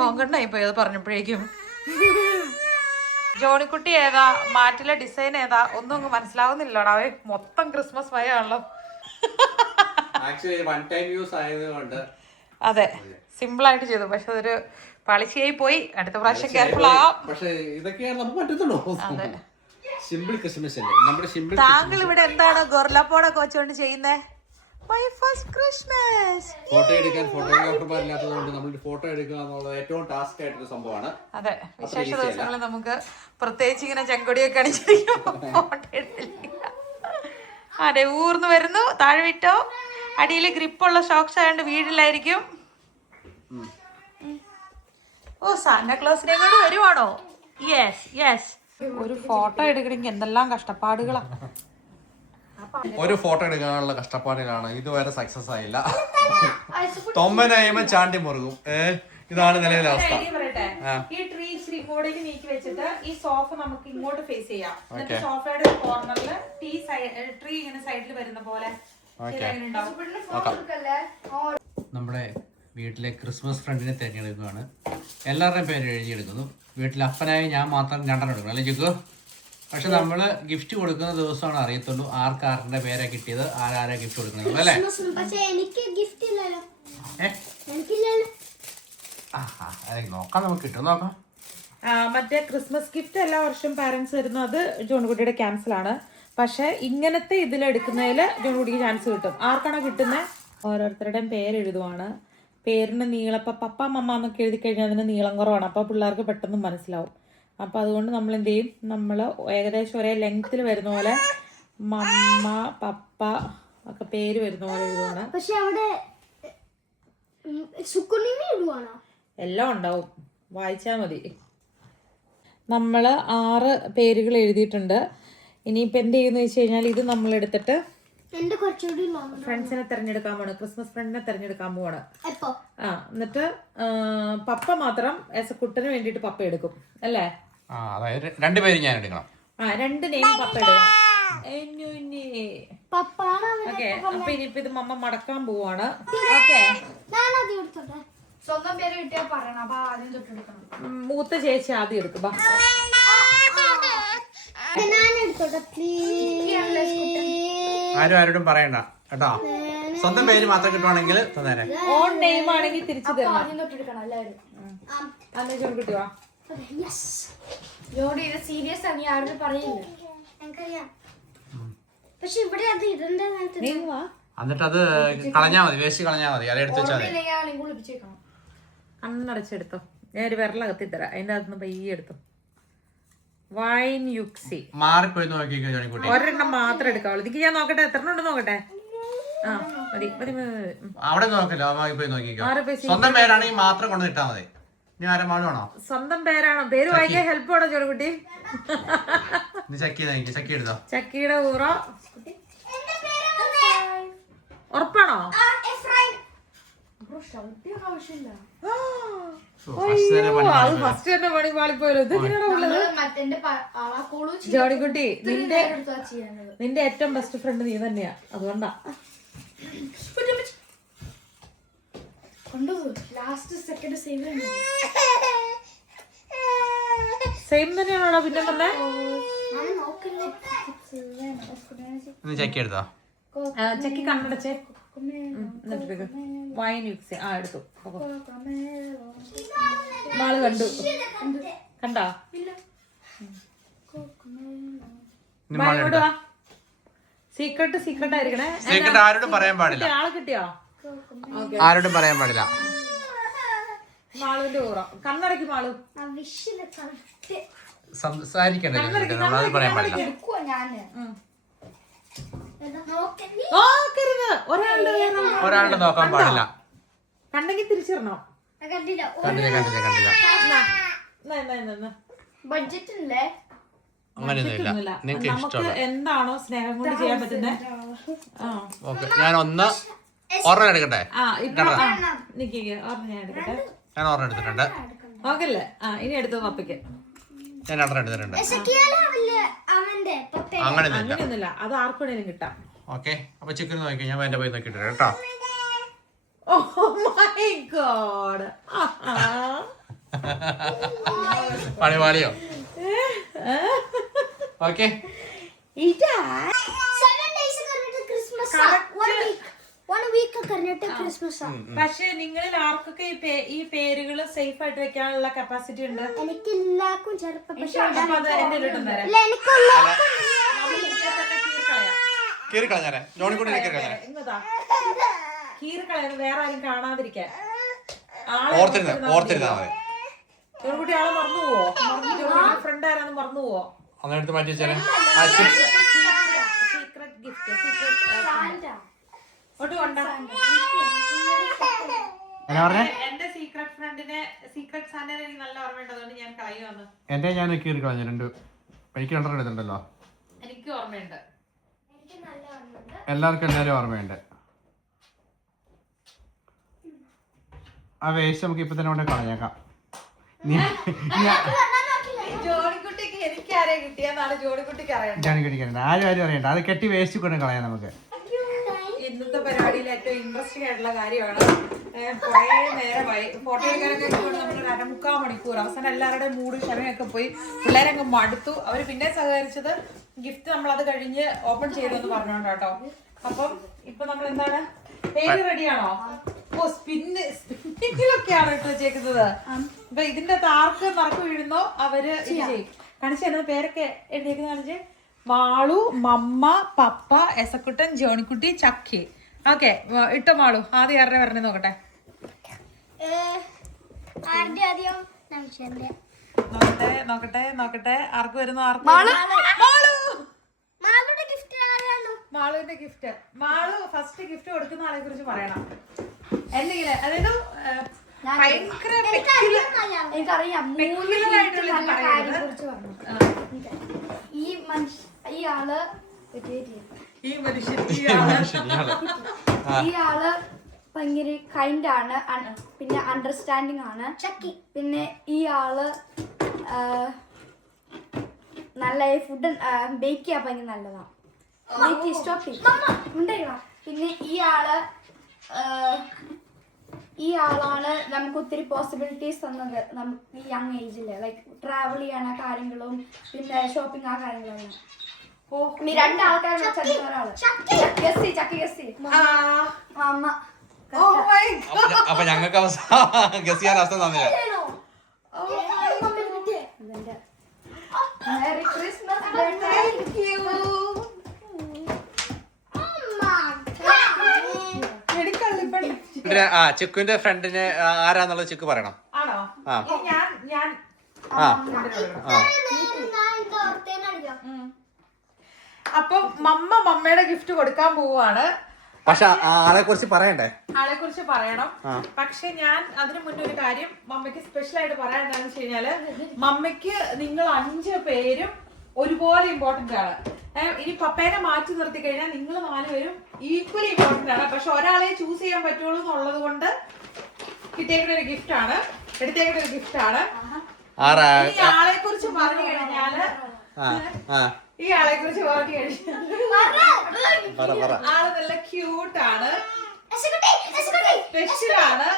കോങ്കണ്ണായി പോയത് പറഞ്ഞപ്പോഴേക്കും. ജോണിക്കുട്ടി ഏതാ, മാറ്റിലെ ഡിസൈൻ ഏതാ ഒന്നും അങ്ങ് മനസ്സിലാവുന്നില്ലോടാ. അവ മൊത്തം ക്രിസ്മസ് മയാണല്ലോ. അതെ, സിമ്പിൾ ആയിട്ട് ചെയ്തു. പക്ഷെ അതൊരു പളിശയായി പോയി. അടുത്ത പ്രാവശ്യം കെയർഫുൾ ആവാം. താങ്കൾ ഇവിടെ എന്താണ് ഗൊർലപ്പോടൊക്കെ വെച്ചോണ്ട് ചെയ്യുന്നേ? My first Christmas. ഫോട്ടോ എടുക്കാൻ ഫോട്ടോഗ്രാഫർമാരില്ലാത്തതുകൊണ്ട് നമ്മൾ ഫോട്ടോ എടുക്കുക എന്നുള്ളത് ഏറ്റവും ടാസ്ക് ആയിട്ടൊരു സംഭവമാണ്. അതെ, വിശേഷ ദിവസങ്ങളിൽ നമുക്ക് പ്രത്യേകിച്ച് ഇങ്ങനെ ചെങ്കൊടിയൊക്കെ അണിച്ചിരിക്കും ഫോട്ടോ എടുത്തില്ല. അതെ, ഊർന്ന് വരുന്നു. താഴെ വിട്ടോ. അടിയിൽ ഗ്രിപ്പുള്ള ഷോക്സ് ആയതുകൊണ്ട് വീടിലായിരിക്കും. ഓ, സാന്റാക്ലോസിനെ കൊണ്ട് വരുവാണോ? Yes yes. ഒരു ഫോട്ടോ എടുക്കണമെങ്കിൽ എന്തെല്ലാം കഷ്ടപ്പാടുകളാ. ഒരു ഫോട്ടോ എടുക്കാനുള്ള കഷ്ടപ്പാടിലാണ്. ഇതുവരെ സക്സസ് ആയില്ല. തൊമ്മനായ്മ ചാണ്ടി മുറുകും. ഇതാണ് നിലവിലെ അവസ്ഥ. ഈ ട്രീ ഇങ്ങോട്ടേക്ക് നീക്കി വെച്ചിട്ട് ഈ സോഫ നമുക്ക് ഇങ്ങോട്ട് ഫേസ് ചെയ്യാം. സോഫയുടെ കോർണറിൽ ട്രീ ഇങ്ങനെ സൈഡിൽ വരുന്ന പോലെ. നമ്മുടെ വീട്ടിലെ ക്രിസ്മസ് ഫ്രണ്ടിനെ തിരഞ്ഞെടുക്കുകയാണ്. എല്ലാവരുടെയും പേര് എഴുതിയെടുക്കുന്നു. വീട്ടിൽ അപ്പനായി ഞാൻ മാത്രം 2 എടുക്കണം അല്ലേ ചിക്കു? പക്ഷെ നമ്മള് ഗിഫ്റ്റ് കൊടുക്കുന്ന ദിവസമാണ് അറിയത്തുള്ളൂ ആർക്കാരുടെ പേരാ കിട്ടിയത്, ആരാ ഗിഫ്റ്റ് കൊടുക്കുന്നത് അല്ലേ? നോക്കാം, നമുക്ക് കിട്ടും നോക്കാം. മറ്റേ ക്രിസ്മസ് ഗിഫ്റ്റ് എല്ലാ വർഷവും പാരന്റ്സ് തരുന്നു. അത് ജോൺകുട്ടിയുടെ ക്യാൻസൽ ആണ്. പക്ഷെ ഇങ്ങനത്തെ ഇതിലെടുക്കുന്നതിൽ ജോൺകുട്ടിക്ക് ചാൻസ് കിട്ടും. ആർക്കാണോ കിട്ടുന്നത് ഓരോരുത്തരുടെയും പേരെഴുതുവാണ്. പേരിന് നീളം, ഇപ്പം പപ്പ മമ്മ എന്നൊക്കെ എഴുതി കഴിഞ്ഞാൽ അതിന് നീളം കുറവാണ്. അപ്പോൾ പിള്ളേർക്ക് പെട്ടെന്ന് മനസ്സിലാവും. അപ്പോൾ അതുകൊണ്ട് നമ്മൾ എന്ത് ചെയ്യും, നമ്മൾ ഏകദേശം ഒരേ ലെങ്ത്തിൽ വരുന്ന പോലെ മമ്മ പപ്പ ഒക്കെ പേര് വരുന്ന പോലെ എഴുതുവാണ്. പക്ഷെ അവിടെ എല്ലാം ഉണ്ടാവും, വായിച്ചാൽ മതി. നമ്മൾ 6 പേരുകൾ എഴുതിയിട്ടുണ്ട്. ഇനിയിപ്പോൾ എന്ത് ചെയ്യുന്നത് വെച്ച് കഴിഞ്ഞാൽ ഇത് നമ്മൾ എടുത്തിട്ട് ഫ്രണ്ട്സിനെ തിരഞ്ഞെടുക്കാൻ പോവാണ്. ക്രിസ്മസ് ഫ്രണ്ടിനെ തിരഞ്ഞെടുക്കാൻ പോവാണ്. എന്നിട്ട് പപ്പ മാത്രം കുട്ടന് വേണ്ടിയിട്ട് പപ്പ എടുക്കും അല്ലേ? അതായത് 2 പേര് ഞാൻ എടുക്കണം. 2 നെയിം പപ്പ എടുക്കണം. ഓക്കെ, അപ്പൊ ഇനിയിപ്പോ ഇത് മമ്മ മടക്കാൻ പോവാണ്. ഓക്കെ, സ്വന്തം പേര് കിട്ടിയാ പറയണം. അപ്പൊ ആദ്യം തൊട്ടെടുക്കണം. മൂത്ത ചേച്ചി ആദ്യം എടുക്കും. ആരോടും പറയണ്ട കേട്ടോ. സ്വന്തം പേര് മാത്രം കിട്ടുവാണെങ്കിൽ ഓൺ നെയിം ആണെങ്കിൽ തിരിച്ചു തരണം. ആദ്യം തൊട്ടെടുക്കണം എല്ലാവരും. ജോൺകുട്ടി വാ. ജോഡി ഇത് സീരിയസ് ആണ്, ആരോടും പറയില്ല. പക്ഷെ ഇവിടെ അത് ഇടണ്ട. എന്നിട്ട് അത് കളഞ്ഞാ മതി, വേസ്റ്റ് കളഞ്ഞാ മതി. അത് എടുത്ത് വെച്ചാൽ മതി. കണ്ണടച്ചെടുത്തോ. ഞാൻ ഒരു വിരലകത്തി തരാം. അതിന്റെ അകത്തുനിന്ന് പയ്യെ എടുത്തോ. വൈൻ യുക്സി മാറിപ്പോയി നോക്കിക്കോ ജോണിക്കുട്ടി. ഒരെണ്ണം മാത്രം എടുക്കാവുള്ളൂ. ഇതിക്ക് ഞാൻ നോക്കട്ടെ, എത്ര ഉണ്ട് നോക്കട്ടെ. ആ മതി മതി മതി. അവിടെ നോക്കില്ല അമ്മ പോയി നോക്കിക്കോ. ആരെ പോയി സ്വന്തം പേരാണെങ്കിൽ മാത്രം കൊണ്ട് ഇട്ടാ മതി. ഇനി ആരെ മാളുവാണോ? സ്വന്തം പേരാണോ? പേര് വായിക്കാൻ ഹെൽപ്പ് വേണോ ചോടുകുട്ടി? നീ ചക്കി ചക്കി എടുത്തോ. ചക്കിയുടെ ഊറ ഉറപ്പാണോ? ആവശ്യമില്ല. അത് ഫസ്റ്റ് തന്നെ പണി പാളിപ്പോയല്ലോ. ഇതെങ്ങനെയാണോ ഉള്ളത്? ജോണിക്കുട്ടി നിന്റെ ഏറ്റവും ബെസ്റ്റ് ഫ്രണ്ട് നീ തന്നെയാ, അതുകൊണ്ടാ. സെയിം തന്നെയാണോടാ പിന്നെ പറഞ്ഞേ? നീ ചക്കി എടുത്തോ. ചക്കി കണ്ണടച്ചേ, എന്നിട്ട് വൈൻ യൂസ് ആ എടുത്തു. നാള് കണ്ടു, കണ്ടാ? സീക്രട്ട് ആയിരിക്കണേ. സീക്രട്ട് ആരോടും പറയാൻ പാടില്ല. ആളെ കിട്ടിയോ? ആരോടും പറയാൻ പാടില്ല. മാളുവിന്റെ ഊറ കണ്ണടക്കി. മാളു സംസാരിക്കണ്ടേ, നമ്മളത് പറയാൻ പാടില്ല. ഒരാളുടെ നോക്കാൻ പാടില്ല. കണ്ടെങ്കിൽ തിരിച്ചിടണോ? കണ്ടില്ല. ബഡ്ജറ്റ് ഇല്ലേ? അങ്ങനെയൊന്നുമില്ല. നിനക്ക് നമുക്ക് ഇഷ്ടമുള്ള എന്താണോ സ്നേഹം കൊണ്ട് ചെയ്യാൻ പറ്റുന്നത്. ഞാൻ ഒന്ന് ഓർമ്മ എടുക്കട്ടെ. നിക്ക് ഞാൻ എടുക്കട്ടെ. ഞാൻ ഓർമ്മ എടുത്തിട്ടുണ്ട്. നോക്കല്ലേ? ഇനി എടുത്തത് പപ്പയ്ക്ക്. ഞാൻ ഓർഡർ എടുത്തിട്ടുണ്ട്. അങ്ങനെയൊന്നുമില്ല, അത് ആർക്കും വേണേലും കിട്ടാം. ഓക്കെ, അപ്പൊ ചിക്കൻ നോക്കി ഞാൻ എന്റെ പോയി നോക്കിട്ട് കേട്ടോ. Oh my god. പണിപാളിയോ? ഓക്കെ, പക്ഷെ നിങ്ങളിൽ ആർക്കൊക്കെ ഈ പേരുകൾ സേഫ് ആയിട്ട് വെക്കാനുള്ള കപ്പാസിറ്റി ഉണ്ട്? എനിക്കെല്ലാവർക്കും ചെറുപ്പം കീറിക്കളഞ്ഞാലേ ജോണിക്കൂടി കീറിക്കളയാൻ വേറെ ആരും കാണാതിരിക്കാൻ. ഓർത്തിരുന്നാ മതി. ജോണിക്കുട്ടി ആളെ മറന്നു പോവോ? ഫ്രണ്ട് ആരാന്ന് മറന്നു പോവോ? അങ്ങനെ എടുത്ത് മാറ്റി വെച്ചാലേ. സീക്രട്ട് ഗിഫ്റ്റ്, ഒട്ട് കൊണ്ട. എന്റെ സീക്രട്ട് ഫ്രണ്ടിനെ, സീക്രട്ട് സാന്റനെ എനിക്ക് നല്ല ഓർമ്മയുണ്ട്, അതുകൊണ്ട് ഞാൻ കളയുവാന്ന്. എന്റെ ഞാൻ കീറിക്കളഞ്ഞു. എനിക്ക് രണ്ടെണ്ണം എടുത്തിട്ടുണ്ടല്ലോ. എനിക്ക് ഓർമ്മയുണ്ട്. എല്ലാവർക്കും എല്ലാവരും ഓർമ്മയുണ്ട്. ആ വേസ്റ്റ് നമുക്ക് ഇപ്പൊ തന്നെ കൊണ്ട് കളഞ്ഞേക്കാം. ജോണിക്കുട്ടിക്ക് എനിക്കാരെ കിട്ടിയെന്നാണ് ജോണിക്കുട്ടിക്ക് അറിയണ്ട. ആരും അറിയണ്ട. അത് കെട്ടി വേസ്റ്റ് കൊണ്ട് കളയാം നമുക്ക്. ഇന്നത്തെ പരിപാടിയിൽ ഏറ്റവും ഇൻട്രസ്റ്റിംഗ് ആയിട്ടുള്ള കാര്യമാണ്. കുറേ നേരമായി ഫോട്ടോ എടുക്കാനൊക്കെ നമ്മൾ 1.5 മണിക്കൂർ. അവസാനം എല്ലാവരുടെയും മൂഡ് ക്ഷമയൊക്കെ പോയി. പിള്ളേരങ്ങ് മടുത്തു. അവർ പിന്നെ സഹകരിച്ചത് ഗിഫ്റ്റ് നമ്മളത് കഴിഞ്ഞ് ഓപ്പൺ ചെയ്തെന്ന് പറഞ്ഞോണ്ട് കേട്ടോ. അപ്പം ഇപ്പൊ നമ്മൾ എന്താണ്, പേര് റെഡിയാണോ? ഓ, സ്പിന്നിലൊക്കെയാണ് ഇട്ട് വെച്ചേക്കുന്നത്. അപ്പൊ ഇതിന്റെ ആർക്ക് നറുക്ക് വീഴുന്നോ അവര് ഇത് ചെയ്യും. കാണിച്ചു തരുന്ന പേരൊക്കെ എഴുതിയേക്കുന്ന കാണിച്ച്. മാളു, മമ്മ, പപ്പ, എസക്കുട്ടൻ, ജോണിക്കുട്ടി, ചക്കി. ഓക്കെ, ഇട്ടോ മാളു. ആദ്യം ആരുടെ വരണേ നോക്കട്ടെ. നോക്കട്ടെ ആർക്ക് വരുന്നു? മാളുവിന്റെ ഗിഫ്റ്റ്. മാളു ഫസ്റ്റ് ഗിഫ്റ്റ് കൊടുക്കുന്ന ആളെ കുറിച്ച് പറയണം എന്തെങ്കിലും. അതായത് ഭയങ്കര എനിക്കറിയാം. ഈ ആള് ഭയങ്കര കൈൻഡ് ആണ്, പിന്നെ അണ്ടർസ്റ്റാൻഡിങ് ആണ്. പിന്നെ ഈ ആള് നല്ല ഫുഡ് ബേക്ക് ചെയ്യാൻ ഭയങ്കര നല്ലതാണ്. പിന്നെ ഈ ആളാണ് നമുക്ക് ഒത്തിരി പോസിബിലിറ്റീസ് തന്നത് നമുക്ക് ഈ യങ് ഏജില്. ലൈക്ക് ട്രാവൽ ചെയ്യണ കാര്യങ്ങളും പിന്നെ ഷോപ്പിംഗ് ആ കാര്യങ്ങളും. രണ്ട് ആൾക്കാരെ ഒരാള് അമ്മ. അപ്പൊ ഞങ്ങൾക്ക് ഗസ് ചെയ്യാൻ അവസ്ഥ തന്നില്ല. Merry Christmas. ചിക്കുവിന്റെ ഫ്രണ്ടിന് ആരാന്നുള്ളത് ചിക്കു പറയണം. ആണോ? അപ്പൊ മമ്മയുടെ ഗിഫ്റ്റ് കൊടുക്കാൻ പോവാണ്. പക്ഷെ ആളെ കുറിച്ച് പറയണ്ടേ? ആളെ കുറിച്ച് പറയണം. പക്ഷെ ഞാൻ അതിനു മുന്നേ ഒരു കാര്യം മമ്മയ്ക്ക് സ്പെഷ്യൽ ആയിട്ട് പറയാൻ എന്താണെന്ന് വെച്ച് കഴിഞ്ഞാല്, മമ്മയ്ക്ക് നിങ്ങൾ 5 പേരും ഒരുപോലെ ഇമ്പോർട്ടന്റ് ആണ്. ഇനി പപ്പേനെ മാറ്റി നിർത്തി കഴിഞ്ഞാൽ നിങ്ങൾ 4 പേരും ഈക്വലി ഇമ്പോർട്ടന്റ് ആണ്. പക്ഷെ ഒരാളെ ചൂസ് ചെയ്യാൻ പറ്റുള്ളൂ എന്നുള്ളത് കൊണ്ട് കിട്ടിയേക്കുന്ന ഒരു ഗിഫ്റ്റ് ആണ്, എടുത്തേക്കുന്ന ഒരു ഗിഫ്റ്റ് ആണ്. ഈ ആളെ കുറിച്ച് പറഞ്ഞു കഴിഞ്ഞാല് ഈ ആളെ കുറിച്ച് പറഞ്ഞു കഴിഞ്ഞാൽ ആള് നല്ല ക്യൂട്ട് ആണ്, സ്പെഷ്യൽ ആണ്.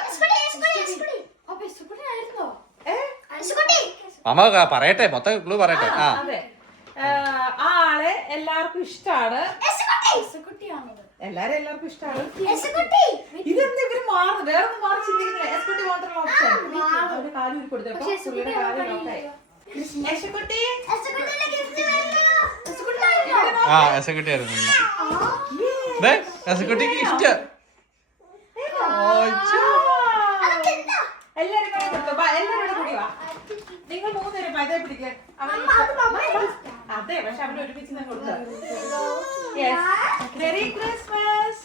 അമ്മ പറയട്ടെ, മൊത്തം ക്ലൂ പറയട്ടെ. അതെ, ആ ആളെ എല്ലാവർക്കും ഇഷ്ടമാണ്. എല്ലാവർക്കും ഇഷ്ടമാണ്. ഇതെന്താ ഇവര് മാറുന്നു? വേറെ ഒന്നും മാറി ചിന്തിക്കുന്നില്ല. എസ്കുട്ടി മാത്രമുള്ള ഓപ്ഷൻ. അവരുടെ കാല് ഊരി കൊടുത്തപ്പോ പുള്ളിയുടെ കാല് നോക്കായി. എസ്കുട്ടി ഗിഫ്റ്റ് എല്ലാരും കൂടെ കൊടുത്തോ. എല്ലാരും കൂടി വാ. നിങ്ങൾ 3 പേരും ഇതേ പിടിക്കുക. അതെ, പക്ഷെ അവന് ഒരുമിച്ച് തന്നെ കൊടുത്തു. Merry Christmas.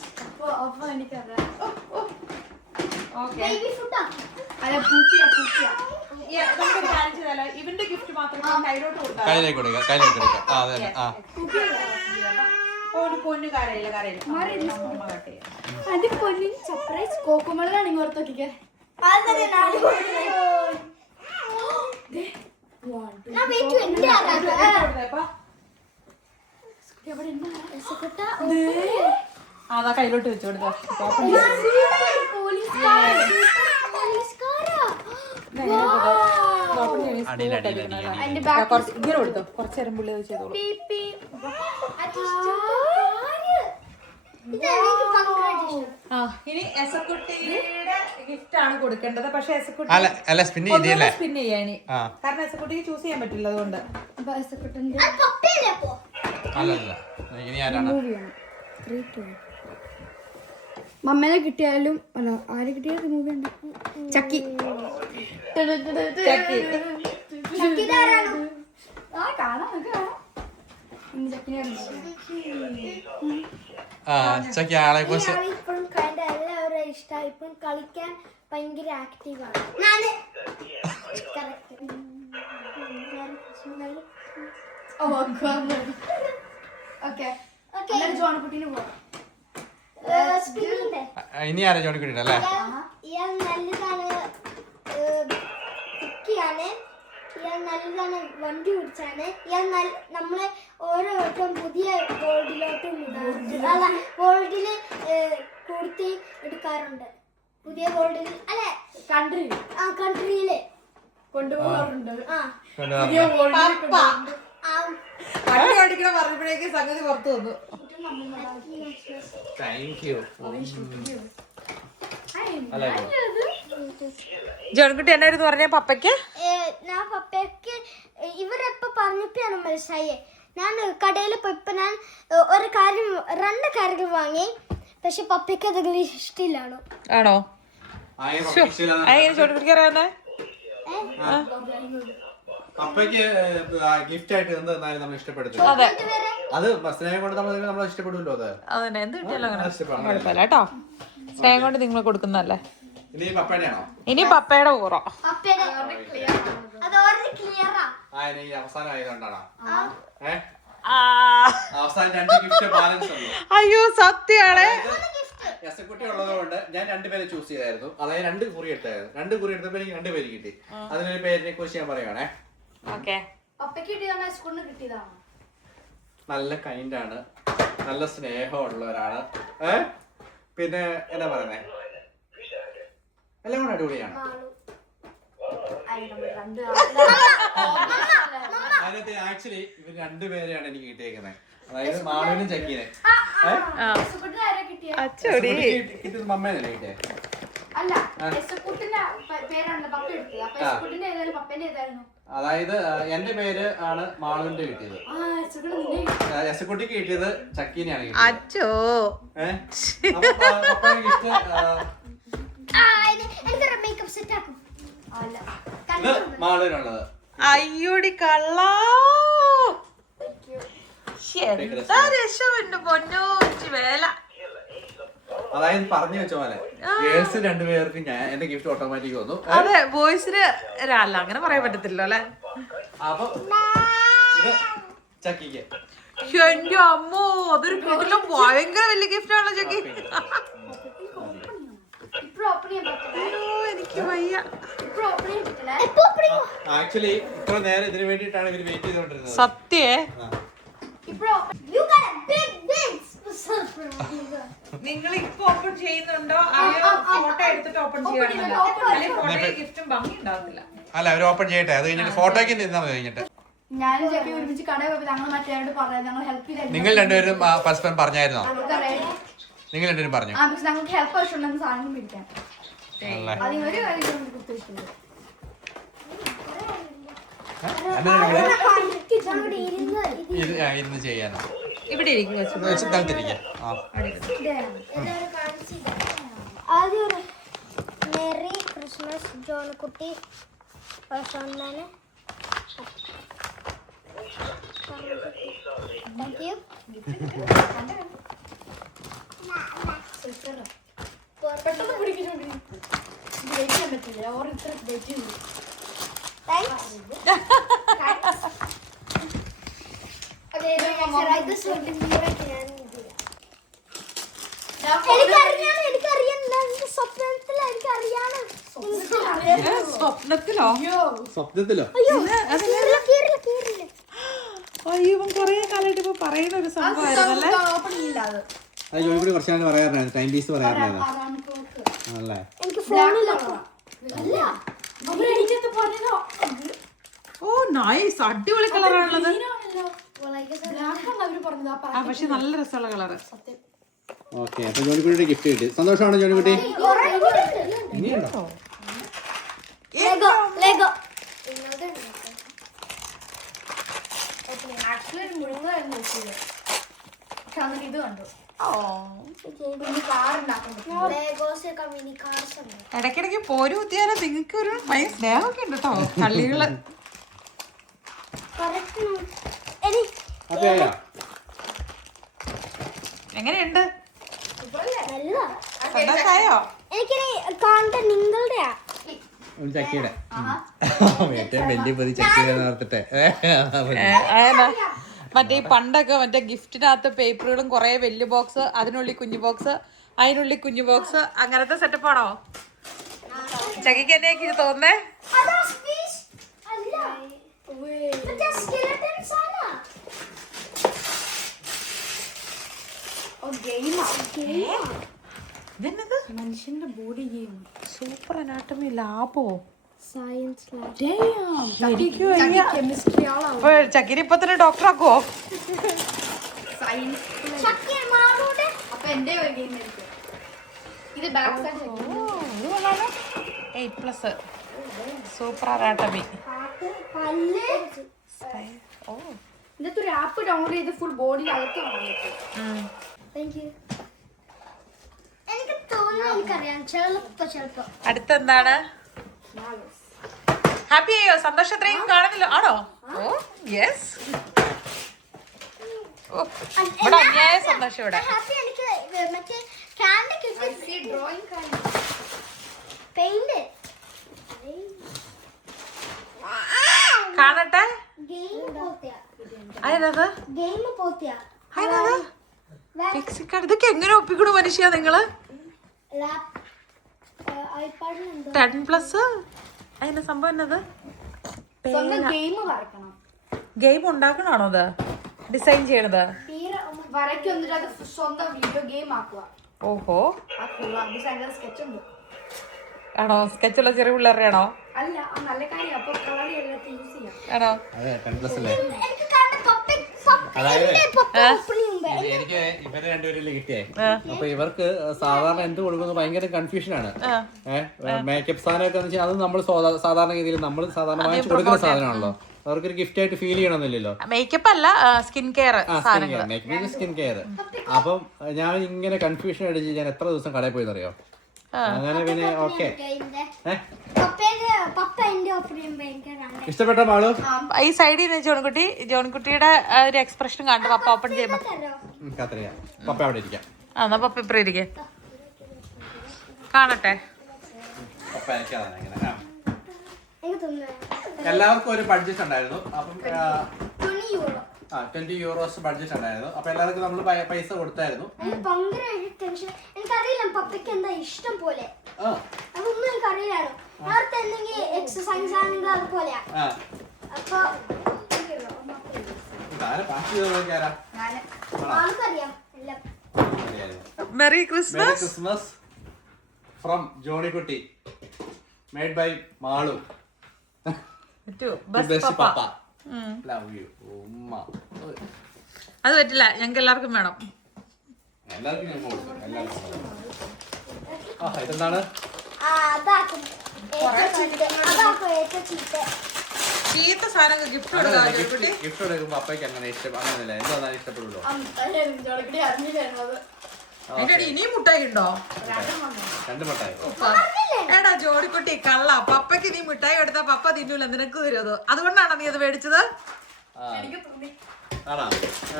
ഇവന്റെ ഗിഫ്റ്റ് മാത്രം കയ്യിലോട്ട് കൊടുക്കാം. ഒരു പൊന്നു കരയില്ല സർപ്രൈസ് കോക്കുമളാണ് ഇങ്ങോട്ട് നോക്കിക്കേ. അതാ കയ്യിലോട്ട് വെച്ചു കൊടുത്തോ. ഇങ്ങനെ കൊടുത്തോ. കുറച്ചേരം പുള്ളി ചെയ്തോളൂ. ഇനി എസക്കുട്ടിയുടെ ഗിഫ്റ്റ് ആണ് കൊടുക്കേണ്ടത്. പക്ഷെ എസക്കുട്ടി സ്പിൻ ചെയ്യാനി, കാരണം എസക്കുട്ടിക്ക് ചൂസ് ചെയ്യാൻ പറ്റില്ല. അതുകൊണ്ട് മമ്മേനെ കിട്ടിയാലും അല്ല ആരെ കിട്ടിയാലും മൂവി ഉണ്ട്. ചക്കി ആളെ കുറിച്ച് എല്ലാവരും ഇഷ്ടമായി. ഇപ്പം കളിക്കാൻ ഭയങ്കര ആക്റ്റീവാണ്. ജോൺകുട്ടീന് പോവാം. ഇനി ആരാ ജോണിക്കുട്ടിട്ടല്ലേ? ഇയാൾ നല്ലതാണ്, കുക്കിയാണ്. ഇയാൾ നല്ലതാണ്, വണ്ടി ഓടിച്ചാണ്. ഇയാൾ നമ്മളെ ഓരോ വട്ടം പുതിയ വേൾഡിലോട്ടും വേൾഡില് കൊടുത്തി എടുക്കാറുണ്ട്. പുതിയ വേൾഡിൽ അല്ല കൺട്രിയില് കൊണ്ടുപോകാറുണ്ട്. വണ്ടി ഓടിക്കണം പറഞ്ഞപ്പോഴേക്കും സംഗതി പുറത്തു വന്നു. ജോൺകുട്ടി എന്നായിരുന്നു പറഞ്ഞ പപ്പയ്ക്ക്? ഞാൻ പപ്പയ്ക്ക് ഇവരെപ്പോ പറഞ്ഞപ്പോഴാണ് മനസ്സിലായേ. ഞാൻ കടയിൽ പോയപ്പോ ഞാൻ ഒരു കാര്യം 2 കാര്യങ്ങൾ വാങ്ങി. പക്ഷെ പപ്പയ്ക്ക് അതെങ്കിലും ഇഷ്ടമില്ലാണോ? ആണോ? ചോദിക്കാറേ അപ്പയ്ക്ക് ഗിഫ്റ്റ് ആയിട്ട് എന്തായാലും നമ്മൾ ഇഷ്ടപ്പെടുത്തില്ല. അത് സ്നേഹം കൊണ്ട് നമ്മൾ ഇഷ്ടപ്പെടുമല്ലോ. അത് അതന്നെ, എന്ത് കിട്ടിയാലും കുഴപ്പമില്ല കേട്ടോ. സ്നേഹം കൊണ്ട് നിങ്ങൾ കൊടുക്കുന്നല്ലേ. ഇനി പപ്പയുടെ ഊറോ അവസാനം ആയതുകൊണ്ടാണോ? അവസാനം 2 ഗിഫ്റ്റ് ബാലൻസ് ഉണ്ട്. അയ്യോ സത്യാണ്. എസക്കുട്ടി ഉള്ളത് കൊണ്ട് ഞാൻ 2 പേരെ ചൂസ് ചെയ്തായിരുന്നു. അതായത് 2 കുറി എടുത്തായിരുന്നു. 2 കുറി എടുത്തപ്പോ എനിക്ക് 2 പേര് കിട്ടി. അതിനൊരു പേരിനെ കുറിച്ച് ഞാൻ പറയുവാണേ. നല്ല കൈൻഡാണ്, നല്ല സ്നേഹമുള്ളവരാണ്. പിന്നെ എന്താ പറയുന്നേ, എല്ലാം കൂടെ അടിപൊളിയാണ്. അതിനകത്ത് ആക്ച്വലി ഇവർ 2 പേരെയാണ് എനിക്ക് കിട്ടിയേക്കുന്നത്. അതായത് മാളുവിനും ചക്കീനെ. കിട്ടിയത് മമ്മേനല്ലേ കിട്ടിയേ? അതായത് എന്റെ പേര് ആണ് മാളുവിന്റെ കിട്ടിയത്. എസക്കുട്ടിക്ക് കിട്ടിയത് ചക്കീനെയാണ് കിട്ടിയത്. മാളുവിനുള്ളത്. അയ്യോടി കള്ള എന്താ രക്ഷ പൊന്നോ വേല. അതായത് പറഞ്ഞു വെച്ച പോലെ ഗേൾസ് രണ്ടുപേർക്ക് ഞാൻ എന്റെ ഗിഫ്റ്റ് ഓട്ടോമാറ്റിക് വന്നു. അതെ ബോയ്സിന് അല്ല അങ്ങനെ പറയാൻ പറ്റത്തില്ല അല്ലെ. അപ്പൊ ഇത് ചക്കിക്ക്. എന്റെ അമ്മോ അതൊരു കിടിലം ഭയങ്കര വലിയ ഗിഫ്റ്റ് ആണല്ലോ ചക്കി. എനിക്ക് വയ്യ. ആക്ച്വലി ഇത്ര നേരം ഇതിനു വേണ്ടിയിട്ടാണ് ഇവര് വെയിറ്റ് ചെയ്തോണ്ടിരുന്നത്. സത്യേ നിങ്ങൾ ഇപ്പൊ ഓപ്പൺ ചെയ്യുന്നുണ്ടോ അതെയോ ഫോട്ടോ എടുത്തിട്ട് ഓപ്പൺ ചെയ്യണമല്ലോ? ഫോട്ടോയും ഗിഫ്റ്റും ഭംഗി ഉണ്ടാവില്ല. അല്ല അവര് ഓപ്പൺ ചെയ്യട്ടെ, അത് കഴിഞ്ഞിട്ട് ഫോട്ടോയ്ക്ക് നിന്നാ മതി. കഴിഞ്ഞിട്ട് ഞാനും ചെക്കി ഒരുമിച്ച് കടയിൽ പോയപ്പോ ഞങ്ങൾ മറ്റേവരോട് പറയാം ഞങ്ങൾ ഹെൽപ്പ് ചെയ്ത് നിങ്ങൾ രണ്ടുപേരും പരസ്പരം പറഞ്ഞായിരുന്നോ? നിങ്ങൾ രണ്ടുപേരും പറഞ്ഞു. ഞങ്ങൾക്ക് ഹെൽപ്പ് ആവശ്യമുണ്ടെന്ന് സാധനം മേടിക്കാൻ. അതിന് ഒരു കാര്യം കുത്തിയിട്ടുണ്ട്. ഇരുന്ന് ചെയ്യാനോ? ഇവിടെ ഇരിക്കും തണുത്തിരിക്കാം. ആദ്യം മെറി ക്രിസ്മസ് ജോൺകുട്ടി സ്വന്തം. Thank you. പെട്ടെന്ന് പിടിക്കുന്നുണ്ട് വെയിറ്റ് പറ്റില്ല. ഓർ ഇത്ര വെയിറ്റ് ചെയ്തു. സ്വപ്നത്തിലോ? സ്വപ്നത്തിലോ? അയ്യോ ഇവൻ കൊറേ കാലമായിട്ട് ഇപ്പൊ പറയുന്ന ഒരു സംഭവമായിരുന്നല്ലേ. അത് ജോലിക്കൂടി കുറച്ച് നാൾ പറയാറുണ്ടായിരുന്നു, ടൈം പീസ് പറയാറുണ്ടായിരുന്നു അല്ലേ? ഓ നൈസ്, അടിപൊളി കളറാണുള്ളത്. ആ പക്ഷെ നല്ല രസമുള്ള കളറ്. ഓക്കെ, അപ്പൊ ജോലിക്കുട്ടിയുടെ ഗിഫ്റ്റ് കിട്ടി. സന്തോഷമാണോ ജോലിക്കുട്ടി? ഇനിയുണ്ടോ? ഇത് കണ്ടു. ഇടയ്ക്കിടയ്ക്ക് പോരു കുത്തിയാലോ നിങ്ങൾക്ക് ഒരു ഭയങ്കര സ്നേഹമൊക്കെ ഉണ്ട് കേട്ടോ കള്ളികള്. എങ്ങനെയുണ്ട്? സന്തോഷായോ? ചക്കിയുടെ ഏറ്റവും വലിയ പൊതി ചക്കിയുടെ ഓർത്തിട്ടെ. മറ്റേ ഈ പണ്ടൊക്കെ മറ്റേ ഗിഫ്റ്റിനകത്ത് പേപ്പറുകളും കുറെ വലിയ ബോക്സ്, അതിനുള്ളിൽ കുഞ്ഞു ബോക്സ്, അതിനുള്ളിൽ കുഞ്ഞു ബോക്സ്, അങ്ങനത്തെ സെറ്റപ്പാണോ ചക്കിക്ക് എന്നെയൊക്കെ ഇത് തോന്നേ? മനുഷ്യന്റെ ബോഡി ഗെയിം. സൂപ്പർ അനാട്ടമി ലാബോ? സയൻസ് ചക്കിരി ഇപ്പൊ തന്നെ ഡോക്ടർ ആക്കുവോ? അപ്പൊ എന്റെ ഗെയിം ഇത് ബാക്ക് സൈഡ് 8+ സൂപ്പർ അനാട്ടമി. ഓ ഇന്നത്തെ ഒരു ആപ്പ് ഡൗൺലോഡ് ചെയ്ത് ഫുൾ ബോഡി അകത്ത് എനിക്ക് തോന്നുന്നു എനിക്കറിയാം ചിലപ്പോ. അടുത്തെന്താണ്? ഹാപ്പി ആയോ? സന്തോഷം എത്രയും കാണുന്നില്ല ആണോ? Oh yes. ഇവിടെ അന്യായ സന്തോഷം. ഇവിടെ കാണട്ടെ. ഇതൊക്കെ എങ്ങനെ ഒപ്പിക്കണു മനുഷ്യ നിങ്ങള്? 10+ അതിന്റെ സംഭവം എന്നത്? ഗെയിം ഉണ്ടാക്കണാണോ അത് ഡിസൈൻ ചെയ്യണത്? സ്വന്തം വീഡിയോ ഗെയിം ആക്കുക. ഓഹോ സ്കെച്ച് ഉണ്ട്. ആണോ? സ്കെച്ചുള്ള ചെറിയ പിള്ളേരുടെ ആണോ? അല്ല നല്ല കാര്യം. അപ്പൊ കളർ എല്ലാവർക്കും യൂസ് ചെയ്യാം. ആണോ? എനിക്ക് ഇവരെ രണ്ടുപേരും കിട്ടിയേ. അപ്പൊ ഇവർക്ക് സാധാരണ എന്ത് കൊടുക്കുന്നത് ഭയങ്കര കൺഫ്യൂഷൻ ആണ്. മേക്കപ്പ് സാധനമൊക്കെ വെച്ചാൽ അത് നമ്മൾ സാധാരണ രീതിയിൽ നമ്മൾ സാധാരണ വാങ്ങിച്ചു കൊടുക്കുന്ന സാധനമാണല്ലോ. അവർക്കൊരു ഗിഫ്റ്റ് ആയിട്ട് ഫീൽ ചെയ്യണമെന്നില്ലല്ലോ. മേക്കപ്പ് അല്ല, skin care. Makeup skin care. അപ്പം ഞാൻ ഇങ്ങനെ കൺഫ്യൂഷൻ അടിച്ച് ഞാൻ എത്ര ദിവസം കടയിൽ പോയെന്നറിയോ? അങ്ങനെ പിന്നെ ഓക്കെ ഇഷ്ടപ്പെട്ട മാളു ഈ സൈഡിൽ ജോൺകുട്ടിയുടെ ഒരു എക്സ്പ്രഷൻ കണ്ടു. പപ്പ ഓപ്പൺ ചെയ്യുമ്പോ പപ്പ അവിടെ ഇരിക്കാം. എന്നാ പപ്പ ഇപ്പറ ഇരിക്കേ. കാണട്ടെ. പപ്പ എനിക്കതാണ് ഇങ്ങനെ. എനിക്ക് തോന്നുന്നു എല്ലാവർക്കും ഒരു ബഡ്ജറ്റ് ഉണ്ടായിരുന്നു. അപ്പം 20 euro. 20 euros ബഡ്ജറ്റ് ഉണ്ടായിരുന്നു. അപ്പൊ എല്ലാവർക്കും നമ്മൾ പൈസ കൊടുത്തായിരുന്നു. എനിക്ക് ഭയങ്കര ടെൻഷൻ. എനിക്കറിയില്ല പപ്പയ്ക്ക് എന്താ ഇഷ്ടം പോലെ. അതൊന്നും എനിക്കറിയില്ലായിരുന്നു. നേരത്തെ എന്തെങ്കിലും എക്സസൈസ് ആണെങ്കിൽ അതുപോലെയാ. അപ്പൊ ആൾക്കറിയാം എല്ലാം. Merry Christmas. Christmas from Johnykutty, made by Malu. Papa love you ഉമ്മ. അത് പറ്റില്ല, ഞങ്ങൾക്ക് എല്ലാവർക്കും വേണം. എല്ലാവർക്കും ഞാൻ കൊടുക്കും. ഇതെന്താണ്? ചീത്ത സാധനങ്ങൾ ഗിഫ്റ്റ് കൊടുക്കാം. ഗിഫ്റ്റ് കൊടുക്കുമ്പോ അപ്പയ്ക്ക് അങ്ങനെ അങ്ങനെയല്ല, എന്താ ഇഷ്ടപ്പെടുള്ളൂ. ഇനിയും മുട്ടായി ഉണ്ടോ? 2 മിഠായി. എടാ ജോഡിക്കുട്ടി കള്ള, പപ്പയ്ക്ക് നീ മിഠായി എടുത്താ പപ്പ തിന്നൂല, നിനക്ക് തരുമോ? അതുകൊണ്ടാണോ നീ അത് മേടിച്ചത്? ആണോ?